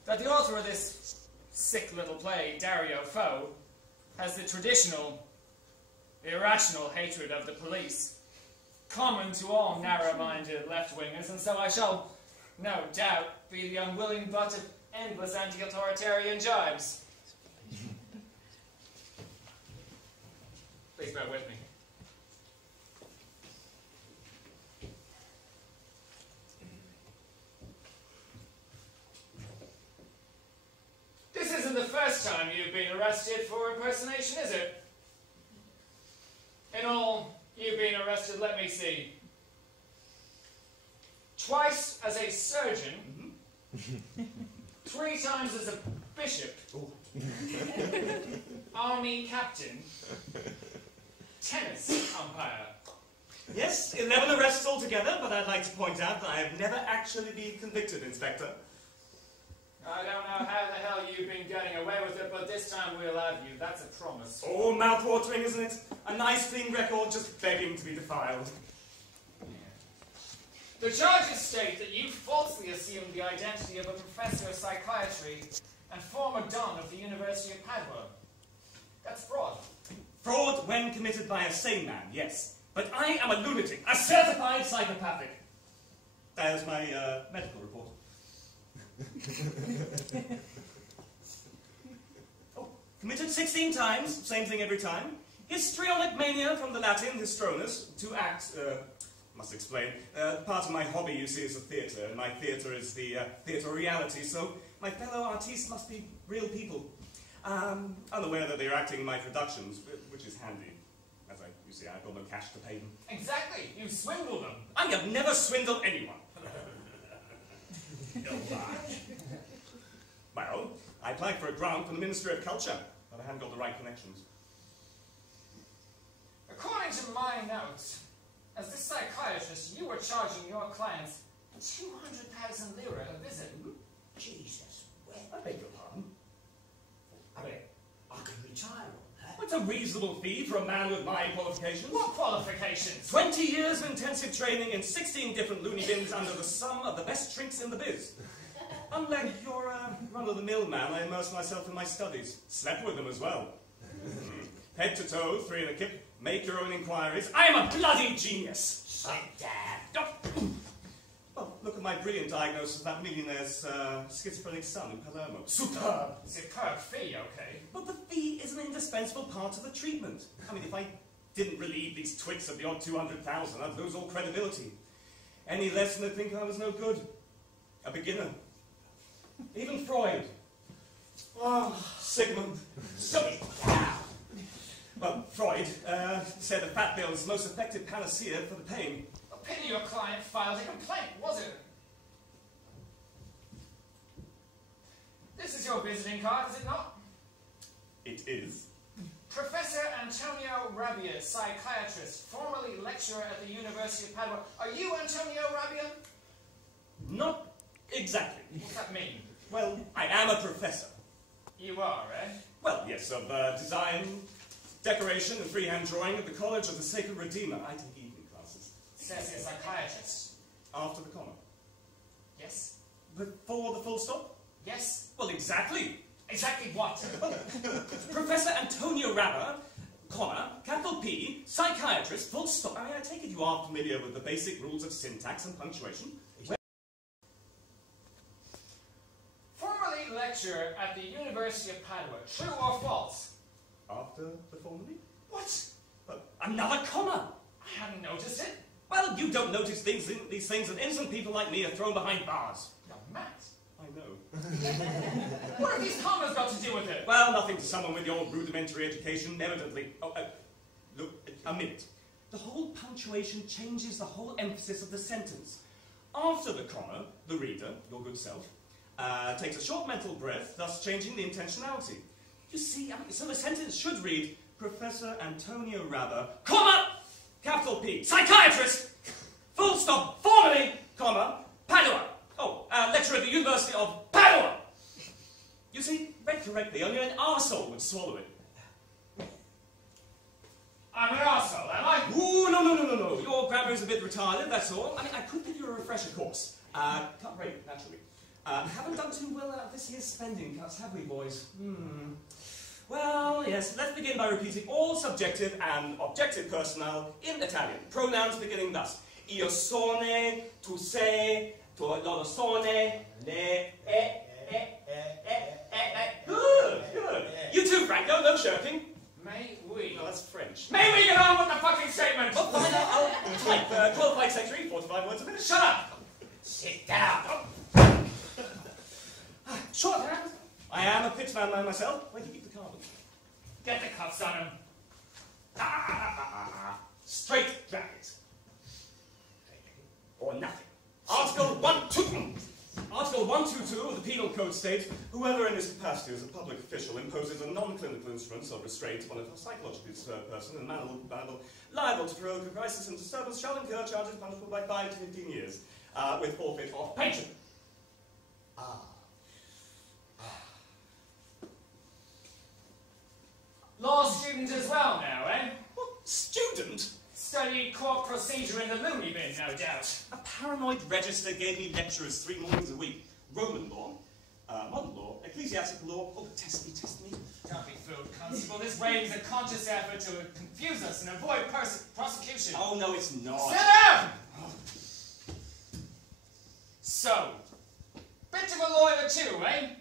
that the author of this sick little play, Dario Fo, has the traditional, irrational hatred of the police, common to all narrow-minded left-wingers, and so I shall, no doubt, be the unwilling butt of endless anti-authoritarian jibes. Please bear with me. This isn't the first time you've been arrested for impersonation, is it? In all, you've been arrested, let me see, twice as a surgeon, 3 times as a bishop, army captain, tennis umpire. Yes, 11 arrests altogether, but I'd like to point out that I have never actually been convicted, Inspector. I don't know how the hell you've been getting away with it, but this time we'll have you. That's a promise. Oh, mouth-watering, isn't it? A nice clean record just begging to be defiled. The charges state that you falsely assumed the identity of a professor of psychiatry and former don of the University of Padua. That's fraud. Fraud when committed by a sane man, yes. But I am a lunatic, a certified psychopathic. That is my medical report. Oh, committed 16 times, same thing every time. Histrionic mania from the Latin histronus, to act, must explain. Part of my hobby, you see, is the theatre, and my theatre is the theatre reality, so my fellow artistes must be real people. Unaware that they're acting in my productions, which is handy, as you see, I've got no cash to pay them. Exactly, you swindle them. I have never swindled anyone. No lie. Well, I applied for a grant from the Ministry of Culture, but I haven't got the right connections. to my notes, as this psychiatrist, you were charging your clients 200,000 lira a visit. Jesus, well, I beg your pardon. I mean, I can retire on that. What's a reasonable fee for a man with my qualifications? What qualifications? 20 years of intensive training in 16 different loony bins under the sum of the best shrinks in the biz. Unlike your run-of-the-mill man, I immersed myself in my studies. Slept with them as well. Head to toe, 3 in a kip, make your own inquiries. I am a bloody genius! Sit down. Well, look at my brilliant diagnosis of that millionaire's schizophrenic son in Palermo. Superb. Superb fee, okay. But the fee is an indispensable part of the treatment. I mean, if I didn't relieve these twits of the odd 200,000, I'd lose all credibility. Any less than they'd think I was no good. A beginner. Even Freud. Oh, Sigmund. Sit down. Well, Freud said a fat bill is the most effective panacea for the pain. A pity your client filed a complaint, was it? This is your visiting card, is it not? It is. Professor Antonio Rabbia, psychiatrist, formerly lecturer at the University of Padua. Are you Antonio Rabbia? Not exactly. What's that mean? Well, I am a professor. You are, eh? Well, yes, of design, decoration, and freehand drawing at the College of the Sacred Redeemer. I take evening classes. Says you're a psychiatrist. After the comma. Yes? Before the full stop? Yes? Well, exactly. Exactly what? Professor Antonio Rabba, comma, capital P, psychiatrist, full stop. I take it you are familiar with the basic rules of syntax and punctuation. Formerly lecturer at the University of Padua. True or false? After the formerly? What? Well, another comma. I hadn't noticed it. Well, you don't notice these things, and innocent people like me are thrown behind bars. You're mad. I know. What have these commas got to do with it? Well, nothing to someone with your rudimentary education, evidently. Oh, look, a minute. The whole punctuation changes the whole emphasis of the sentence. After the comma, the reader, your good self, takes a short mental breath, thus changing the intentionality. You see, so the sentence should read, Professor Antonio Rabba, comma, capital P, psychiatrist, full stop, formerly, comma, Padua. Oh, lecturer at the University of Padua. You see, read correctly, only an arsehole would swallow it. I'm an arsehole, am I? Ooh, no. Your grammar is a bit retarded, that's all. I mean, I could give you a refresher course. Cut rate, naturally. Haven't done too well out of this year's spending cuts, have we, boys? Well, yes, let's begin by repeating all subjective and objective personnel in Italian. Pronouns beginning thus. Io sono, tu sei, loro sono, le, Good. You too, Franco, no shirking. May we? No, that's French. May we get on with the fucking statement? Oh, fine, I'll type. Qualified secretary, 45 words a minute. Shut up! Sit down. Shorthand. I am a pitchman man myself. Where do you keep the carbon? Get the cuffs on him. Straight jacket. Or nothing. Article 122 of the Penal Code states, whoever in his capacity as a public official imposes a non-clinical instrument of restraint on a psychologically disturbed person in a manner liable to provoke a crisis and disturbance shall incur charges punishable by 5 to 15 years, with forfeit of pension. Law student as well now, eh? What? Student? Study court procedure in the loony bin, no doubt. A paranoid register gave me lecturers 3 mornings a week. Roman law, modern law, ecclesiastical law. Oh, test me. Don't be fooled, Constable. This raid is a conscious effort to confuse us and avoid prosecution. Oh, no, it's not. Sit down! So, bit of a lawyer too, eh?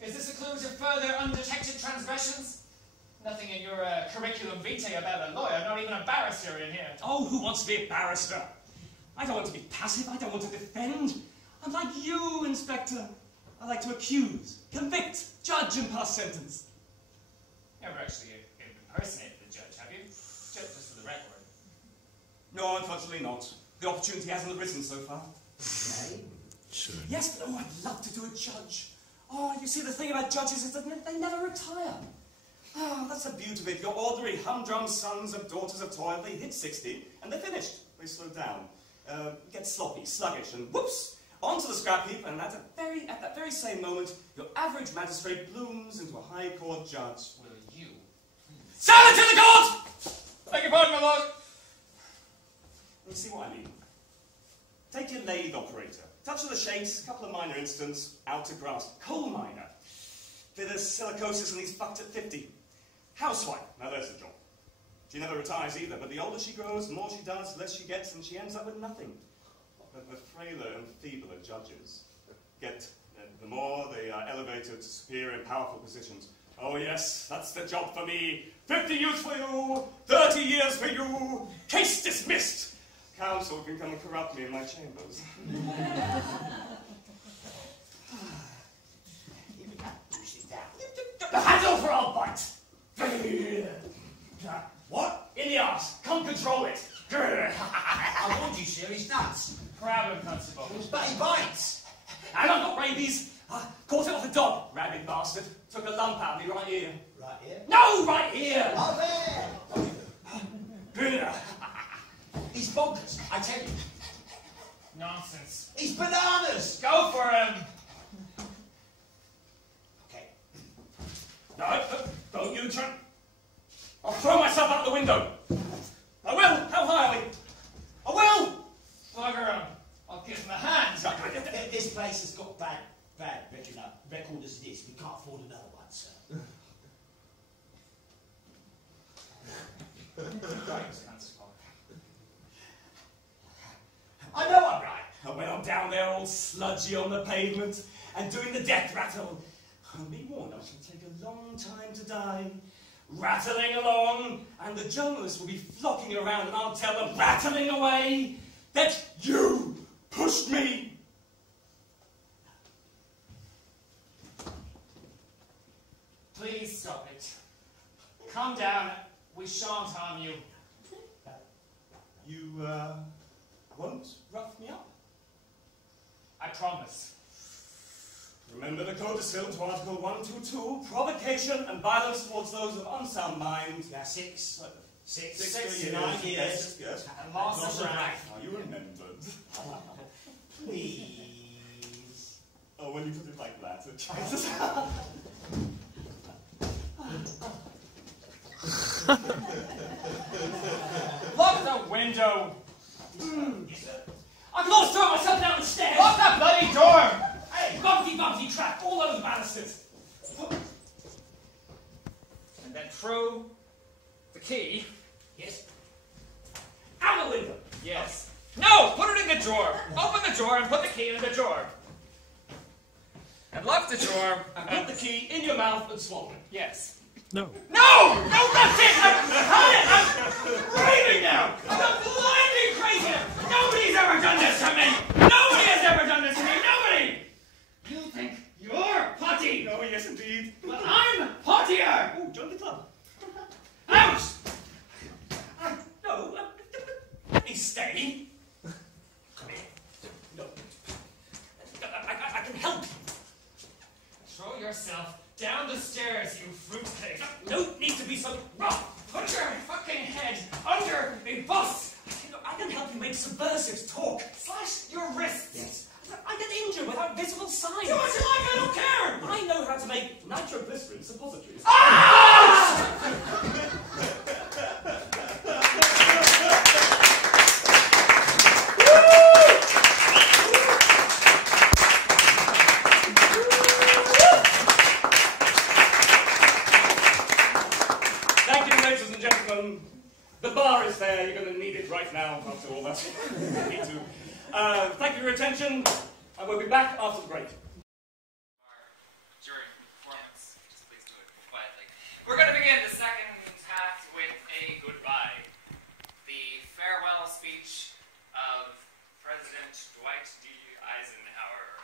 Is this a clue to further undetected transgressions? Nothing in your curriculum vitae about a lawyer, not even a barrister in here. Oh, who wants to be a barrister? I don't want to be passive, I don't want to defend. I'm like you, Inspector. I like to accuse, convict, judge, and pass sentence. Never actually impersonated the judge, have you? Just for the record. No, unfortunately not. The opportunity hasn't arisen so far. Sure. Yes, but oh, I'd love to do a judge. Oh, you see, the thing about judges is that they never retire. Oh, that's the beauty of it. Your ordinary humdrum sons and daughters of toil, they hit 60 and they're finished. They slow down, get sloppy, sluggish, and whoops, onto the scrap heap, and at that very same moment, your average magistrate blooms into a high court judge. Will you? Silence in the court! Beg your pardon, my lord. You see what I mean? Take your lathe operator. Touch of the shakes, a couple of minor incidents, out to grass. Coal miner. Bit of silicosis and he's fucked at 50. Housewife. Now there's the job. She never retires either, but the older she grows, the more she does, the less she gets, and she ends up with nothing. But the frailer and feebler judges get, the more they are elevated to superior and powerful positions. Oh yes, that's the job for me. 50 years for you, 30 years for you. Case dismissed. Council can come and corrupt me in my chambers. The handle for our bite. What? In the arse. Can't control it. I warned you, sir, he's nuts. Grab him, Constable. But he bites. And I've got rabies. Caught it off a dog. Rabid bastard. Took a lump out of me right here. Right here? No, right here. Oh, there. Ugh. He's bonkers, I tell you. Nonsense. He's bananas. Go for him. Okay. No, don't you try. I'll throw myself out the window. I will. How high are we? I will. Bugger him. I'll give him a hand. This place has got bad record as it is. We can't afford another one, sir. Thanks, Constable. I know I'm right. And when I'm down there all sludgy on the pavement and doing the death rattle, be warned I shall take a long time to die. Rattling along, and the journalists will be flocking around, and I'll tell them, rattling away, that you pushed me. Please stop it. Calm down. We shan't harm you. You, won't rough me up? I promise. Remember the codicil to Article 122, provocation and violence towards those of unsound mind. Yeah, six, 9 9 years. Yes. And loss of rank. You remembered. Please. Oh, when you put it like that, it tries Lock the window. I can almost throw myself down the stairs. Lock that bloody door. Hey, bumpty trap all over the balusters. And then throw the key. Yes. Out the window. Yes. No! Put it in the drawer. Open the drawer and put the key in the drawer. And lock the drawer. And put the key in your mouth and swallow it. Yes. No! No, that's it! I'm raving now! I'm blinding crazy! Nobody's ever done this to me! Nobody has ever done this to me! Nobody! You think you're potty? Oh, yes, indeed. Well, I'm pottier! Oh, join the club. Out! No, let me stay. Come here. No. I can help you. Throw yourself down the stairs, you fruitcake. No need to be so rough. Put your fucking head under a bus. I can help you make subversives talk. Slash your wrists. Yes. I get injured without visible signs. Do what you like, I don't care. I know how to make nitroglycerin suppositories. Thank you, ladies and gentlemen. The bar is there. You're going to need it right now after all that. Me too. Thank you for your attention, and we'll be back after the break. During performance, just please do it quietly. We're going to begin the second act with a goodbye. The farewell speech of President Dwight D. Eisenhower.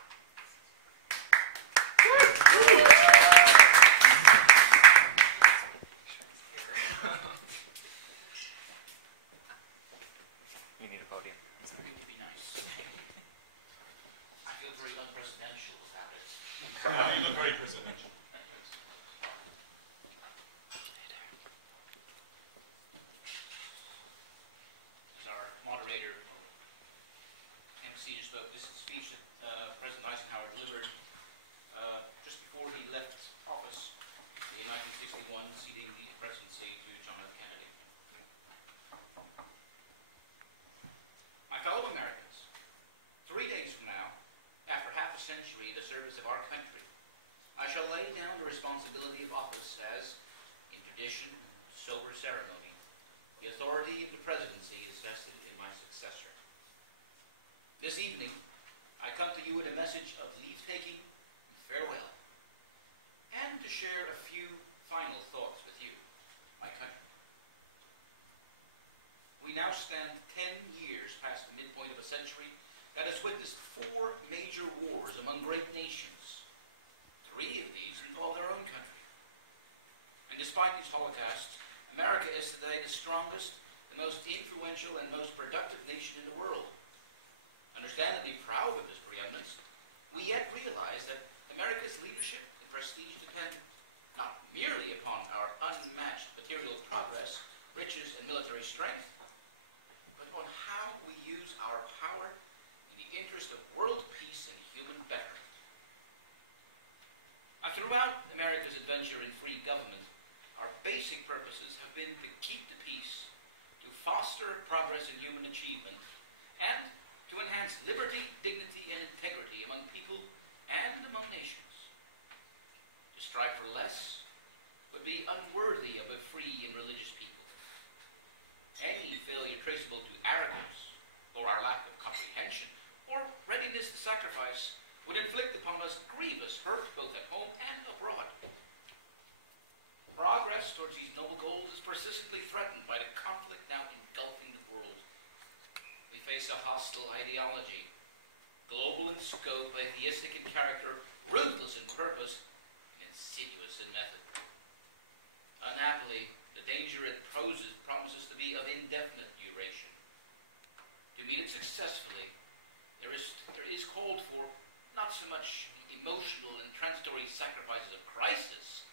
You need a podium. It's going to be nice. I feel very unpresidential about it. You look very presidential. century in the service of our country, I shall lay down the responsibility of office as, in tradition and sober ceremony, the authority of the presidency is vested in my successor. This evening, I come to you with a message of leave-taking and farewell, and to share a few final thoughts with you, my country. We now stand 10 years past the midpoint of a century that has witnessed 4 major wars among great nations. 3 of these involve their own country. And despite these holocausts, America is today the strongest, the most influential, and most productive nation in the world. Understandably proud of this preeminence, we yet realize that America's leadership and prestige depend not merely upon our unmatched material progress, riches, and military strength, but on how we use our power in the interest of world peace and human betterment. Throughout America's adventure in free government, our basic purposes have been to keep the peace, to foster progress in human achievement, and to enhance liberty, dignity, and integrity among people and among nations. To strive for less would be unworthy of a free and religious people. Any failure traceable to arrogance, or our lack of comprehension, or readiness to sacrifice would inflict upon us grievous hurt both at home and abroad. Progress towards these noble goals is persistently threatened by the conflict now engulfing the world. We face a hostile ideology, global in scope, atheistic in character, ruthless in purpose, and insidious in method. Unhappily, the danger it promises to be of indefinite duration. To meet it successfully, there is called for not so much emotional and transitory sacrifices of crisis,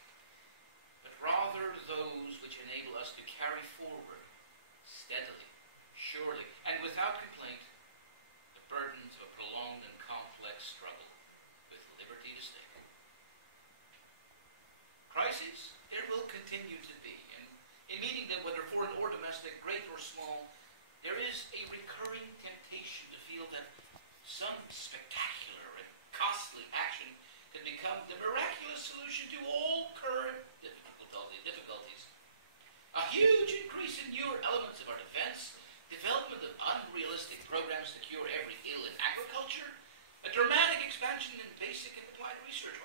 but rather those which enable us to carry forward steadily, surely, and without complaint the burdens of a prolonged and complex struggle with liberty to stake. Crises there will continue to be, and in meeting them, whether foreign or domestic, great or small, there is a recurring temptation to feel that some spectacular and costly action can become the miraculous solution to all current difficulties. A huge increase in newer elements of our defense, development of unrealistic programs to cure every ill in agriculture, a dramatic expansion in basic and applied research.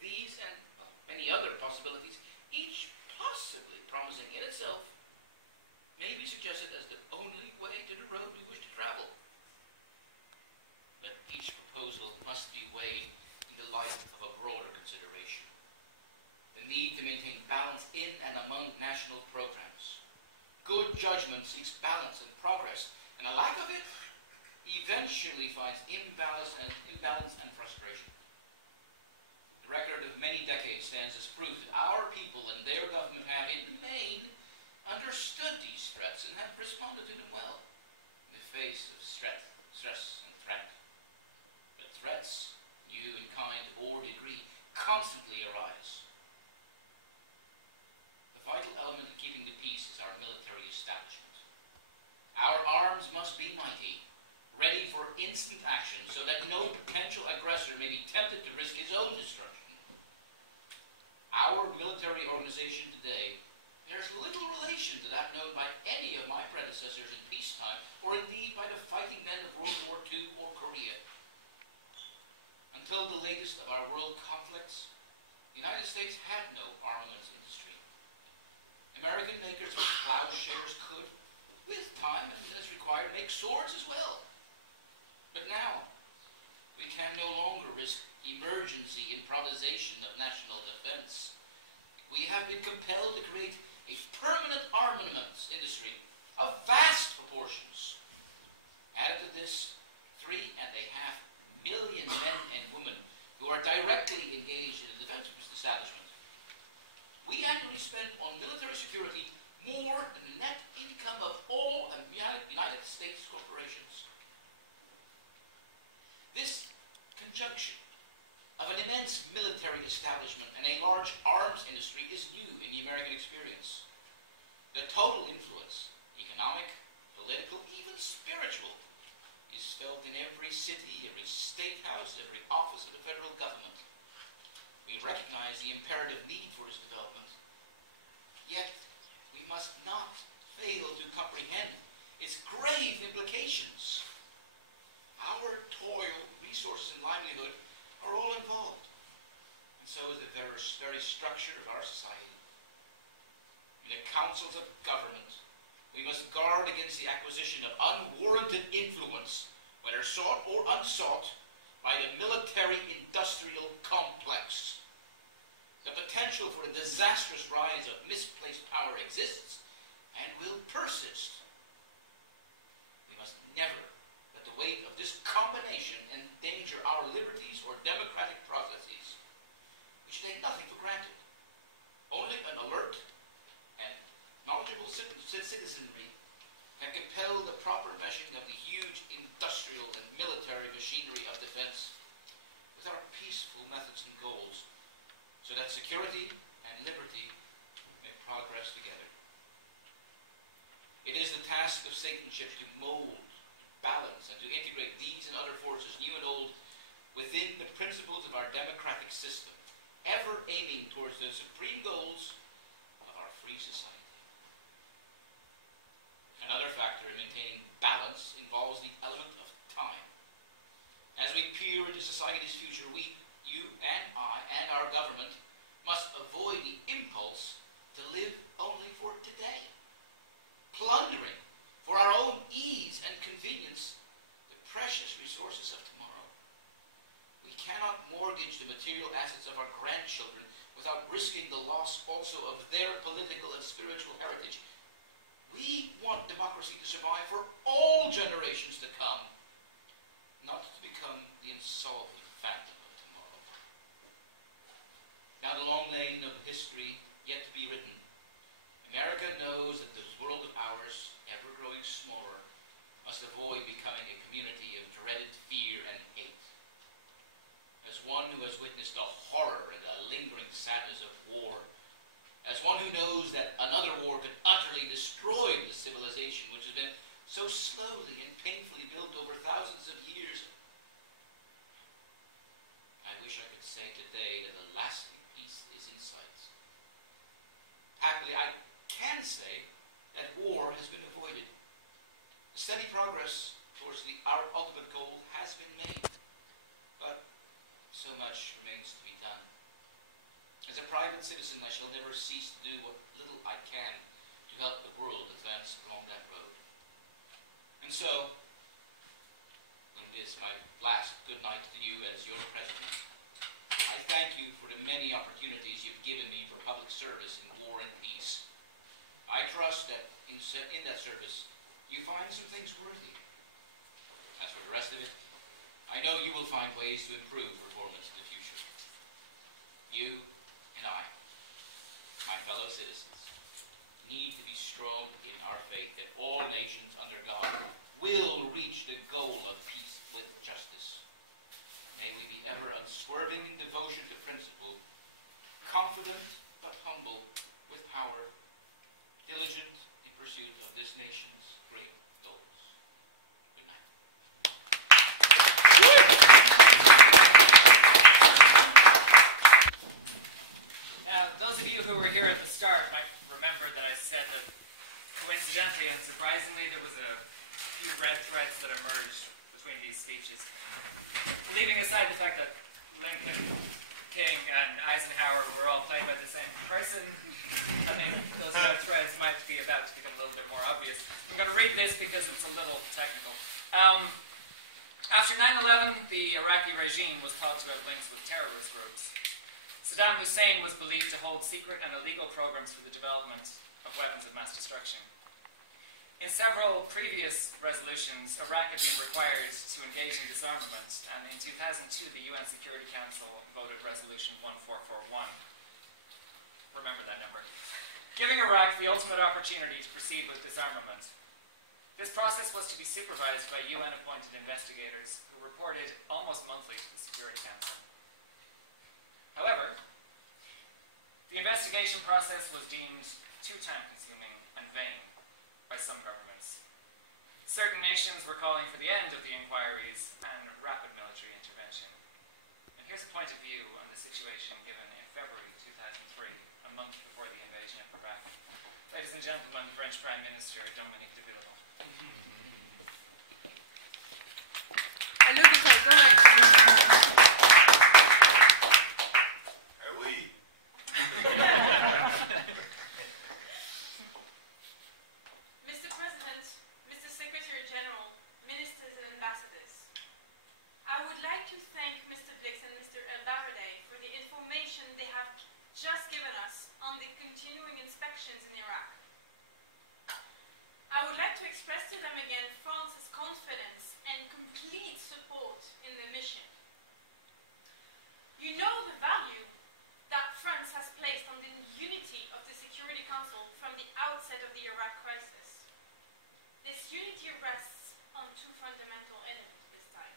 These and many other possibilities, each possibly promising in itself, may be suggested as the only way to the road we wish to travel. But each proposal must be weighed in the light of a broader consideration. The need to maintain balance in and among national programs. Good judgment seeks balance and progress, and a lack of it eventually finds imbalance and frustration. The record of many decades stands as proof that our people and their government have, in the main, understood these threats and have responded to them well in the face of stress and threat. But threats, new in kind or degree, constantly arise. The vital element in keeping the peace is our military establishment. Our arms must be mighty, ready for instant action so that no potential aggressor may be tempted to risk his own destruction. Our military organization today bears little relation to that known by any of my predecessors in peacetime, or indeed by the fighting men of World War II or Korea. Until the latest of our world conflicts, the United States had no armaments industry. American makers of plowshares could, with time and as required, make swords as well. But now, we can no longer risk emergency improvisation of national defense. We have been compelled to create a permanent armaments industry of vast proportions. Add to this 3.5 million men and women who are directly engaged in the defense establishment. We annually spend on military security more than the net income of all United States corporations. This conjunction of an immense military establishment and a large arms industry is new in the American experience. The total influence, economic, political, even spiritual, is felt in every city, every state house, every office of the federal government. We recognize the imperative need for its development, yet we must not fail to comprehend its grave implications. Our toil, resources, and livelihood are all involved, and so is the very structure of our society. In the councils of government, we must guard against the acquisition of unwarranted influence, whether sought or unsought, by the military-industrial complex. The potential for a disastrous rise of misplaced power exists and will persist. We must never let the weight of this combination endanger our liberties or democratic processes, which take nothing for granted. Only an alert and knowledgeable citizenry can compel the proper meshing of the huge industrial and military machinery of defense with our peaceful methods and goals, so that security and liberty may progress together. It is the task of statesmanship to mold, balance, and to integrate these and other forces, new and old, within the principles of our democratic system, ever aiming towards the supreme goals of our free society. Another factor in maintaining balance involves the element of time. As we peer into society's future, we, you and I, and our government must avoid the impulse to live only for today, plundering for our own ease and convenience the precious resources of tomorrow. We cannot mortgage the material assets of our grandchildren without risking the loss also of their political and spiritual heritage. We want democracy to survive for all generations to come, not to become the insolvent phantom of tomorrow. Now the long lane of history yet to be written, America knows that this world of ours, ever growing smaller, must avoid becoming a community of dreaded fear and hate. As one who has witnessed the horror and the lingering sadness of war, as one who knows that another war could utterly destroy the civilization which has been so slowly and painfully built over thousands of years, I wish I could say today that a lasting peace is in sight. Happily, I can say that war has been avoided. Steady progress towards our ultimate goal has been made, but so much remains to be done. As a private citizen, I shall never cease to do what little I can to help the world advance along that road. And so, when it is my last good night to you as your president, I thank you for the many opportunities you've given me for public service in war and peace. I trust that in that service, you find some things worthy. As for the rest of it, I know you will find ways to improve performance in the future. You and I, my fellow citizens, need to be strong in our faith that all nations under God will reach the goal of peace with justice. May we be ever unswerving in devotion to principle, confident but humble with power, diligent in pursuit of this nation's great goals. Good night. Now, those of you who were here at the start might remember that I said that coincidentally and surprisingly there was a few red threads that emerged between these speeches. Leaving aside the fact that Lincoln, King, and Eisenhower were all played by the same person, I think those red threads might be about to become a little bit more obvious. I'm going to read this because it's a little technical. After 9/11, the Iraqi regime was thought to have links with terrorist groups. Saddam Hussein was believed to hold secret and illegal programs for the development of weapons of mass destruction. In several previous resolutions, Iraq had been required to engage in disarmament, and in 2002 the UN Security Council voted Resolution 1441. Remember that number. Giving Iraq the ultimate opportunity to proceed with disarmament. This process was to be supervised by UN-appointed investigators who reported almost monthly to the Security Council. However, the investigation process was deemed too time-consuming and vain by some governments. Certain nations were calling for the end of the inquiries and rapid military intervention. And here's a point of view on the situation given in February 2003, a month before the invasion of Iraq. Ladies and gentlemen, French Prime Minister Dominique de Villepin. Mr. President, Mr. Secretary General, Ministers and Ambassadors, I would like to thank Mr. Blix and Mr. El-Baradei for the information they have just given us on the continuing inspections in Iraq. I would like to express to them again France's confidence and complete support in the mission. You know the value that France has placed on the unity of the Security Council from the outset of the Iraq crisis. This unity rests on two fundamental elements this time.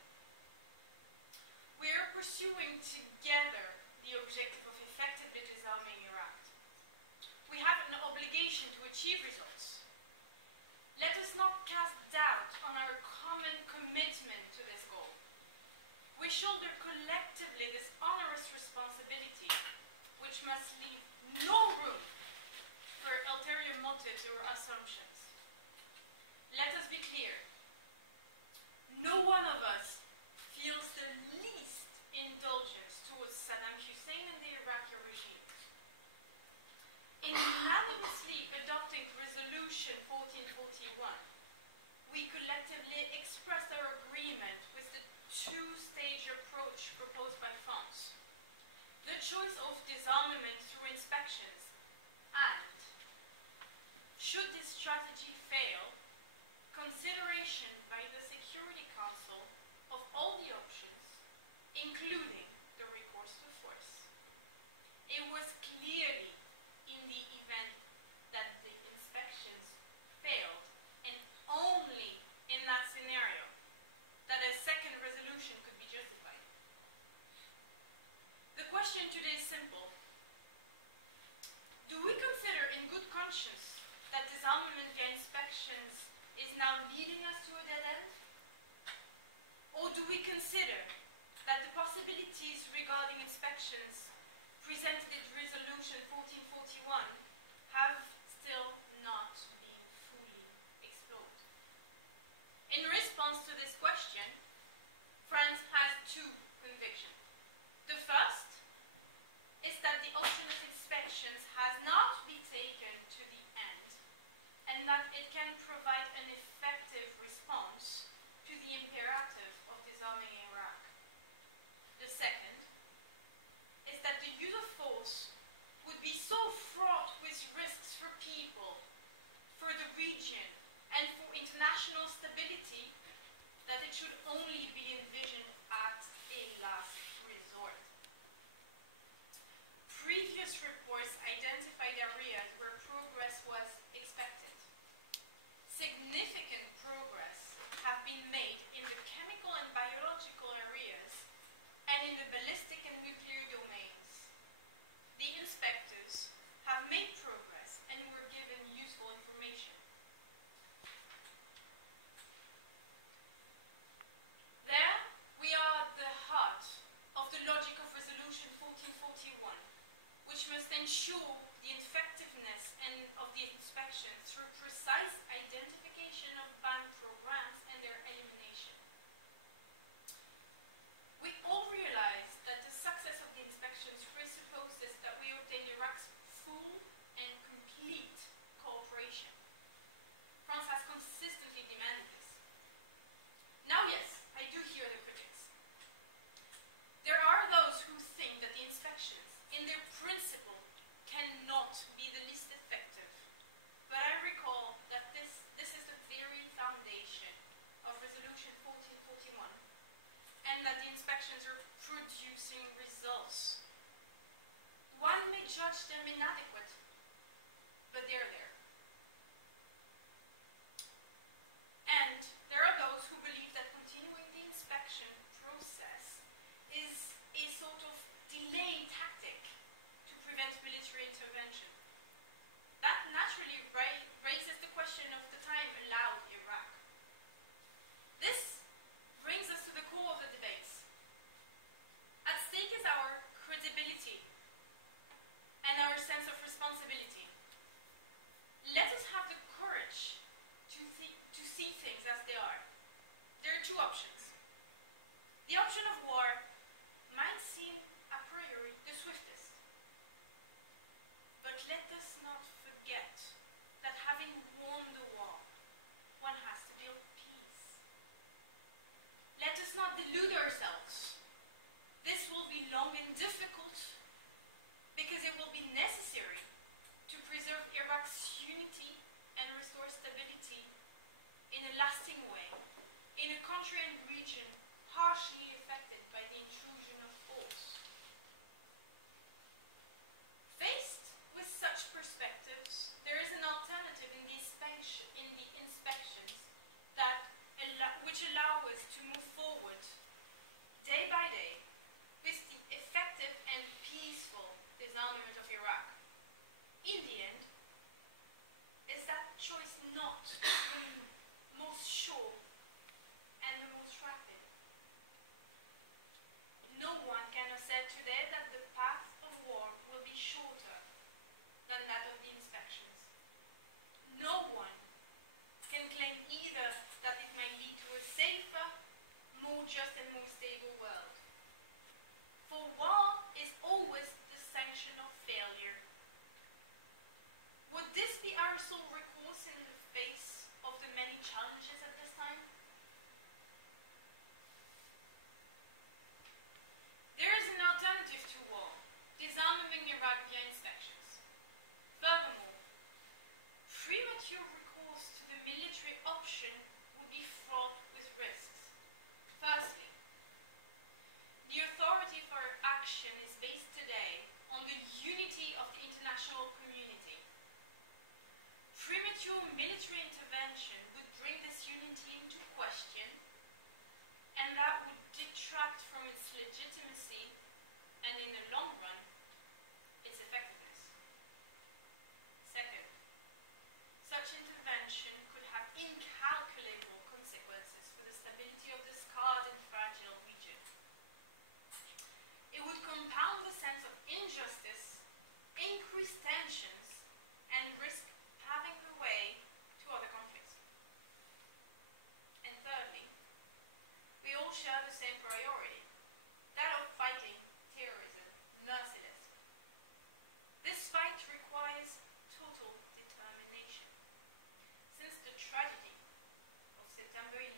We are pursuing together the objective of effectively disarming Iraq. We have an obligation to achieve results. Let us not cast doubt on our common commitment to this goal. We shoulder collectively this onerous responsibility, which must leave no room for ulterior motives or assumptions. Let us be clear. No one of us feels the least indulgence towards Saddam Hussein and the Iraqi regime. In unanimously adopting Resolution 1441, we collectively expressed our agreement with the two-stage approach proposed by France. The choice of disarmament through inspections and, should this strategy fail, consideration by the Security Council of all the options, including the recourse to force. It was clearly in the event that the inspections failed, and only in that scenario, that a second resolution could be justified. The question today is simple. Do we consider in good conscience that disarmament via inspections is now leading us to a dead end? Or do we consider that the possibilities regarding inspections presented in Resolution 1441 have still not been fully explored? In response to this question, France has two convictions. The first is that the option of inspections has not been taken to the end, and that it can provide an effective response to the imperative of disarming Iraq. The second is that the use of force would be so fraught with risks for people, for the region, and for international stability that it should only be envisioned at a last resort. Previous reports identified areas where progress was expected. Significant progress have been made in the chemical and biological areas and in the ballistic and nuclear domains. The inspectors have made progress and were given useful information. There, we are at the heart of the logic of Resolution 1441, which must ensure the effectiveness and of the inspection through precise identification of banned programs and their elimination. We all realize that the success of the inspections presupposes that we obtain Iraq's full and complete cooperation. France has consistently demanded this. Now, yes, I do hear the critics. There are those who think that the inspections, in their principle, cannot be the least effective. But I recall that this is the very foundation of Resolution 1441, and that the inspections are producing results. One may judge them inadequate, but they're there. And there are those who believe that continuing the inspection process is a sort of delay tactic to prevent military intervention. That naturally raises the question of the time allowed Iraq. delude ourselves. This will be long and difficult because it will be necessary to preserve Iraq's unity and restore stability in a lasting way in a country and region harshly affected by the intrusion of force. Faced with such perspectives, there is an alternative in the inspections which allow us to move forward day by day with the effective and peaceful disarmament of Iraq. In the end, is that choice not the most sure and the most rapid? No one can assert today that the path of war will be shorter than that of the inspections. No one can claim either that it may lead to a safer, more just and more stable world. For war is always the sanction of failure. Would this be our sole recourse in the face of the many challenges at this time? There is an alternative to war, disarming Iraq via inspections. Furthermore, premature recourse to the military option would be fraught with risks. Firstly, the authority for action is based today on the unity of the international community. Premature military intervention would bring this unity into question, and that would detract from its legitimacy and, in the long run, its effectiveness. Second, such intervention could have incalculable consequences for the stability of the scarred and fragile region. It would compound the sense of injustice, increase tensions, and risk paving the way to other conflicts. And thirdly, we all share the same priority, that of fighting terrorism mercilessly. This fight requires total determination. Since the tragedy of September 11,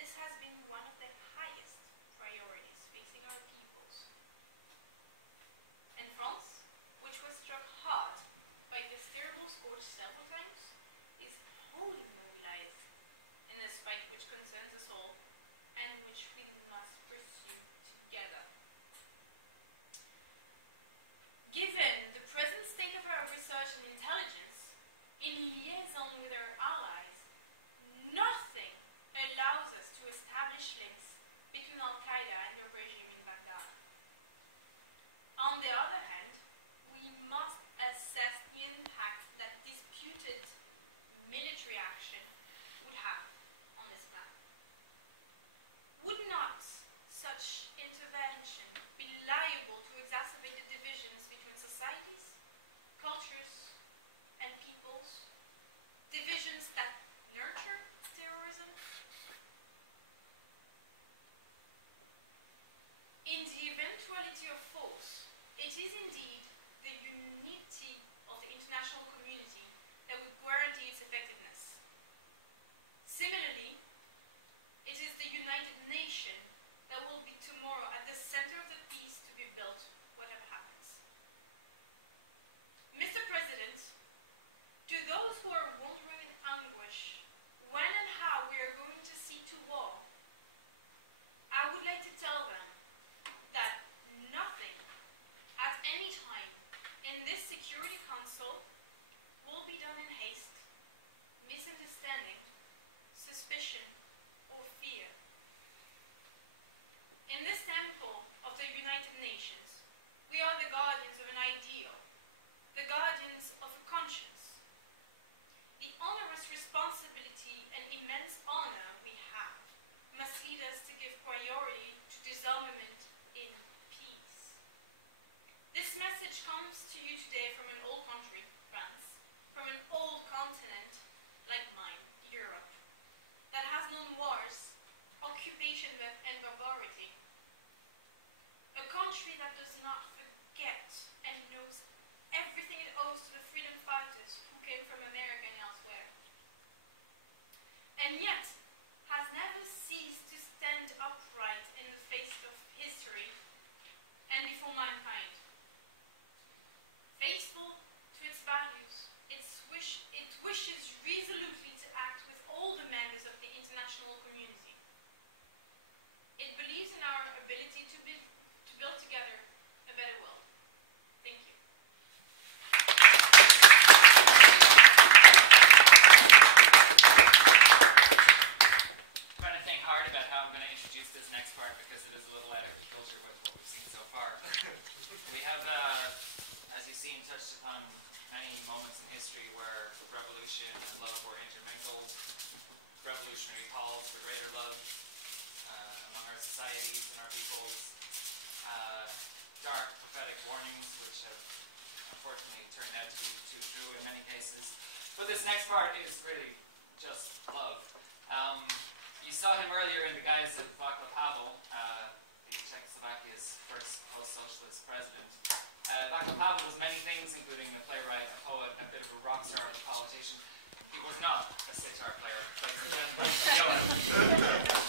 this has been one of the highest priorities facing our peoples. And France, which was struck hard by this terrible scourge several times, is wholly mobilized in this fight which concerns us all and which we must pursue together. Given the present state of our research and intelligence, in liaison with our allies, nothing allows us to establish links between Al-Qaeda and the regime in Baghdad. On the other hand, we must assess the impact that disputed military action would have on this plan. Would not such intervention be liable to exacerbate the divisions between societies, cultures, and peoples, divisions that nurture terrorism? In the eventuality of force, it is indeed the unity of the international community that would guarantee its effectiveness. Similarly, it is the United Nations that will be tomorrow at the center of the peace to be built, whatever happens. Mr. President, to those who are wondering in anguish when and how we are going to see to war, I would like to tell them that nothing at any time in this Security Council will be done in haste, misunderstanding, suspicion, or fear. In this temple of the United Nations, we are the guardians of an ideal, the guardians of a conscience. The onerous responsibility and immense honor we have must lead us to give priority to disarmament in peace. This message comes to you today from an old country, France, from an old continent like mine, Europe, that has known wars, occupation, and barbarity. A country that does not forget and knows everything it owes to the freedom fighters who came from America and elsewhere. And yet has never ceased to stand up ambition and love were intermingled, revolutionary calls for greater love among our societies and our peoples, dark prophetic warnings which have unfortunately turned out to be too true in many cases. But this next part is really just love. You saw him earlier in the guise of Václav Havel, the Czechoslovakia's first post-socialist president. Václav Havel was many things, including a playwright, a poet, a bit of a rock star, a politician. He was not a sitar player, ladies and gentlemen.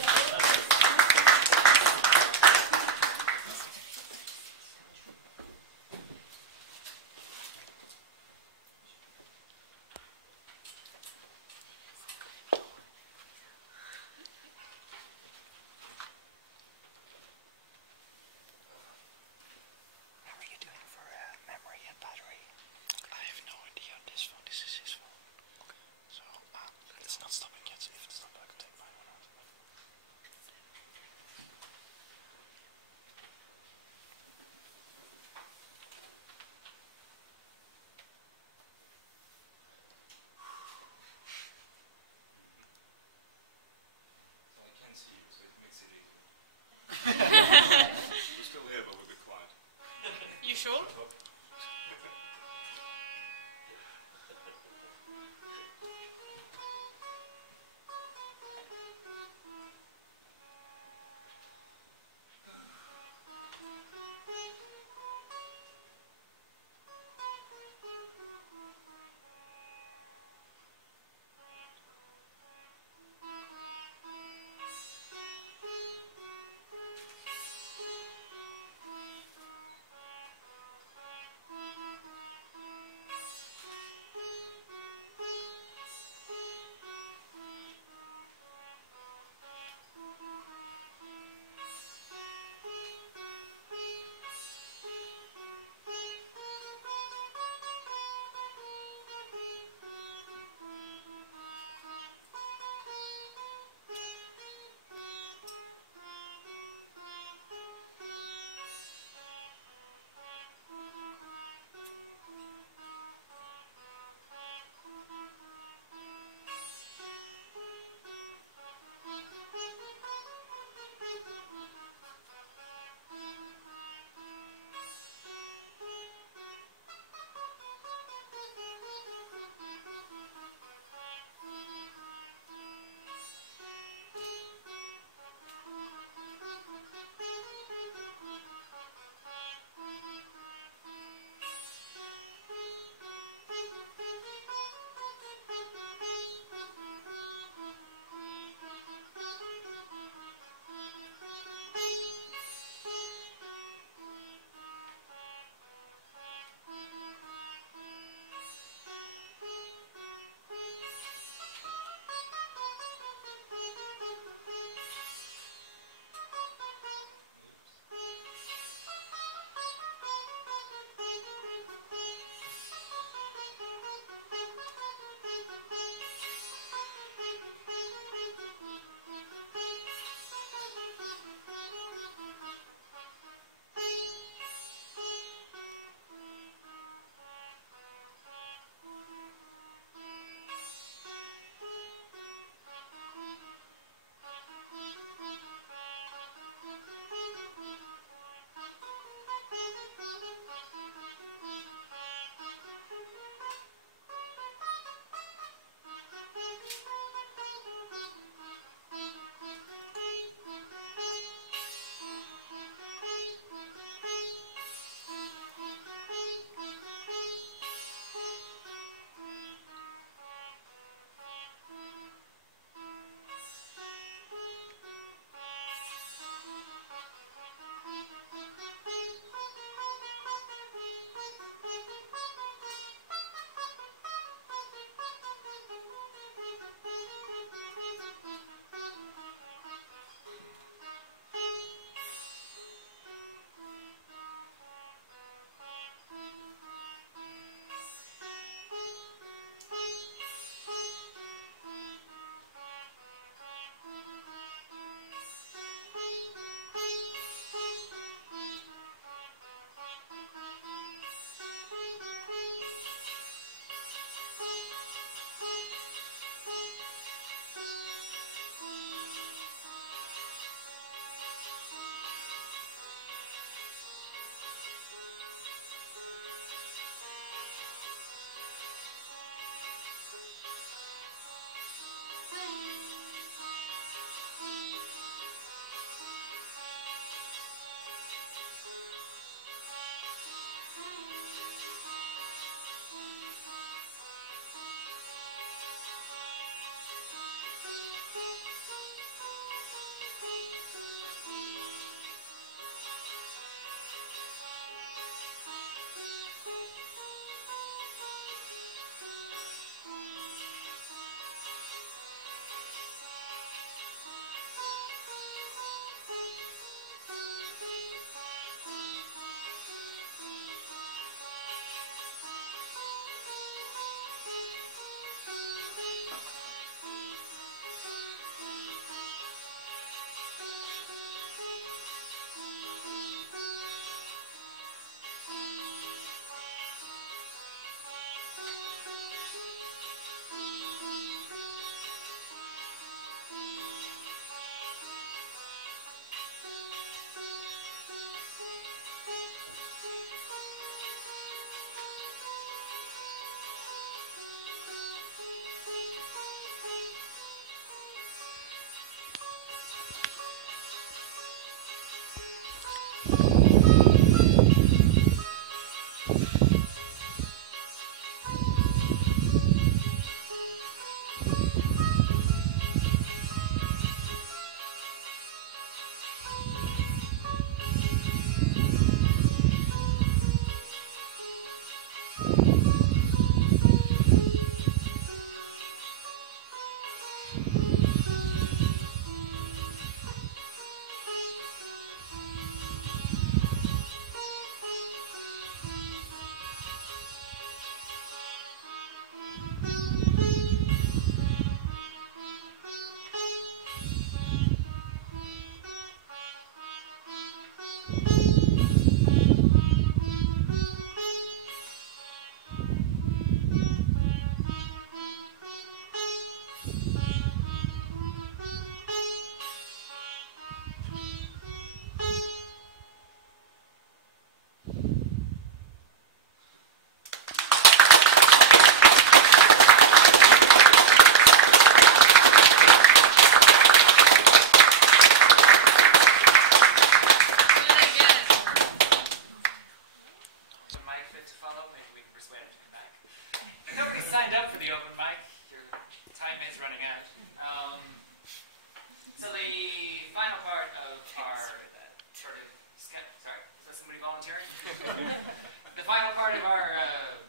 The final part of our,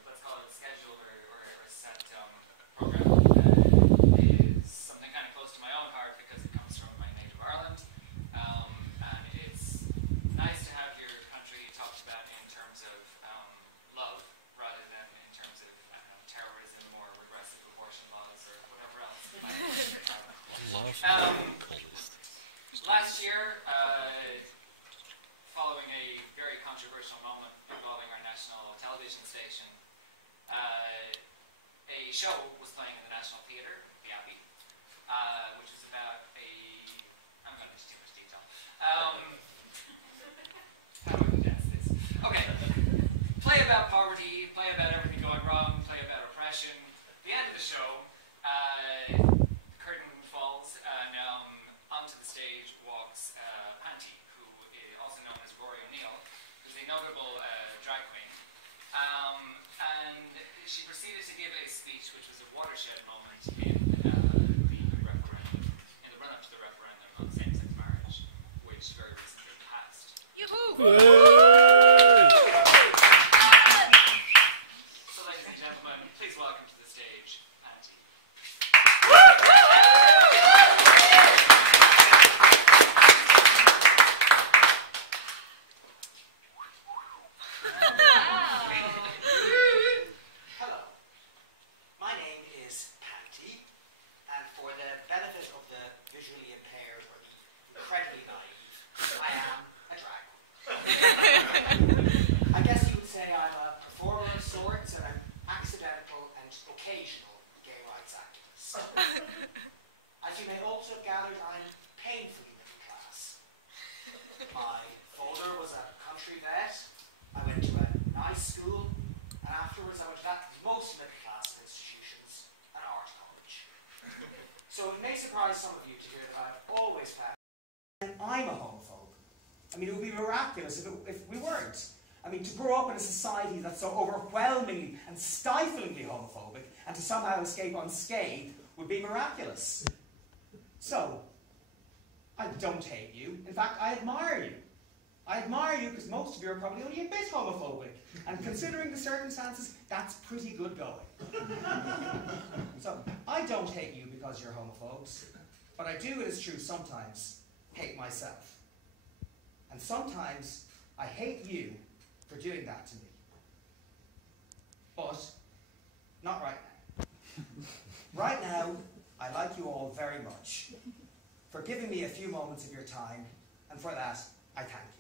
let's call it scheduled or set program is something kind of close to my own heart because it comes from my native Ireland. And it's nice to have your country talked about in terms of love rather than in terms of terrorism or regressive abortion laws or whatever else. Last year, following a very controversial moment involving our national television station, a show was playing in the National Theatre, the Abbey, which was about I'm going into too much detail. How do I condense this? Okay. Play about poverty, play about everything going wrong, play about oppression. At the end of the show, the curtain falls and onto the stage walks Panty, who is also known as Rory O'Neill, who's a notable drag queen. And she proceeded to give a speech which was a watershed moment in the referendum, in the run-up to the referendum on same-sex marriage, which very recently passed. Yoo-hoo! So, ladies and gentlemen, please welcome to the stage, Panty. Hello, my name is Panty, and for the benefit of the visually impaired or the incredibly naive, I am a drag queen. I guess you would say I'm a performer of sorts and an accidental and occasional gay rights activist. As you may also have gathered, I'm painfully middle class. My father was a country vet, I went to a nice school, and afterwards I went to that most middle-class institutions, an art college. So it may surprise some of you to hear that I've always found I'm a homophobe. I mean, it would be miraculous if we weren't. I mean, to grow up in a society that's so overwhelmingly and stiflingly homophobic and to somehow escape unscathed would be miraculous. So, I don't hate you. In fact, I admire you. I admire you because most of you are probably only a bit homophobic. And considering the circumstances, that's pretty good going. So, I don't hate you because you're homophobes. But I do, it is true, sometimes hate myself. And sometimes I hate you for doing that to me. But, not right now. Right now, I like you all very much. For giving me a few moments of your time, and for that, I thank you.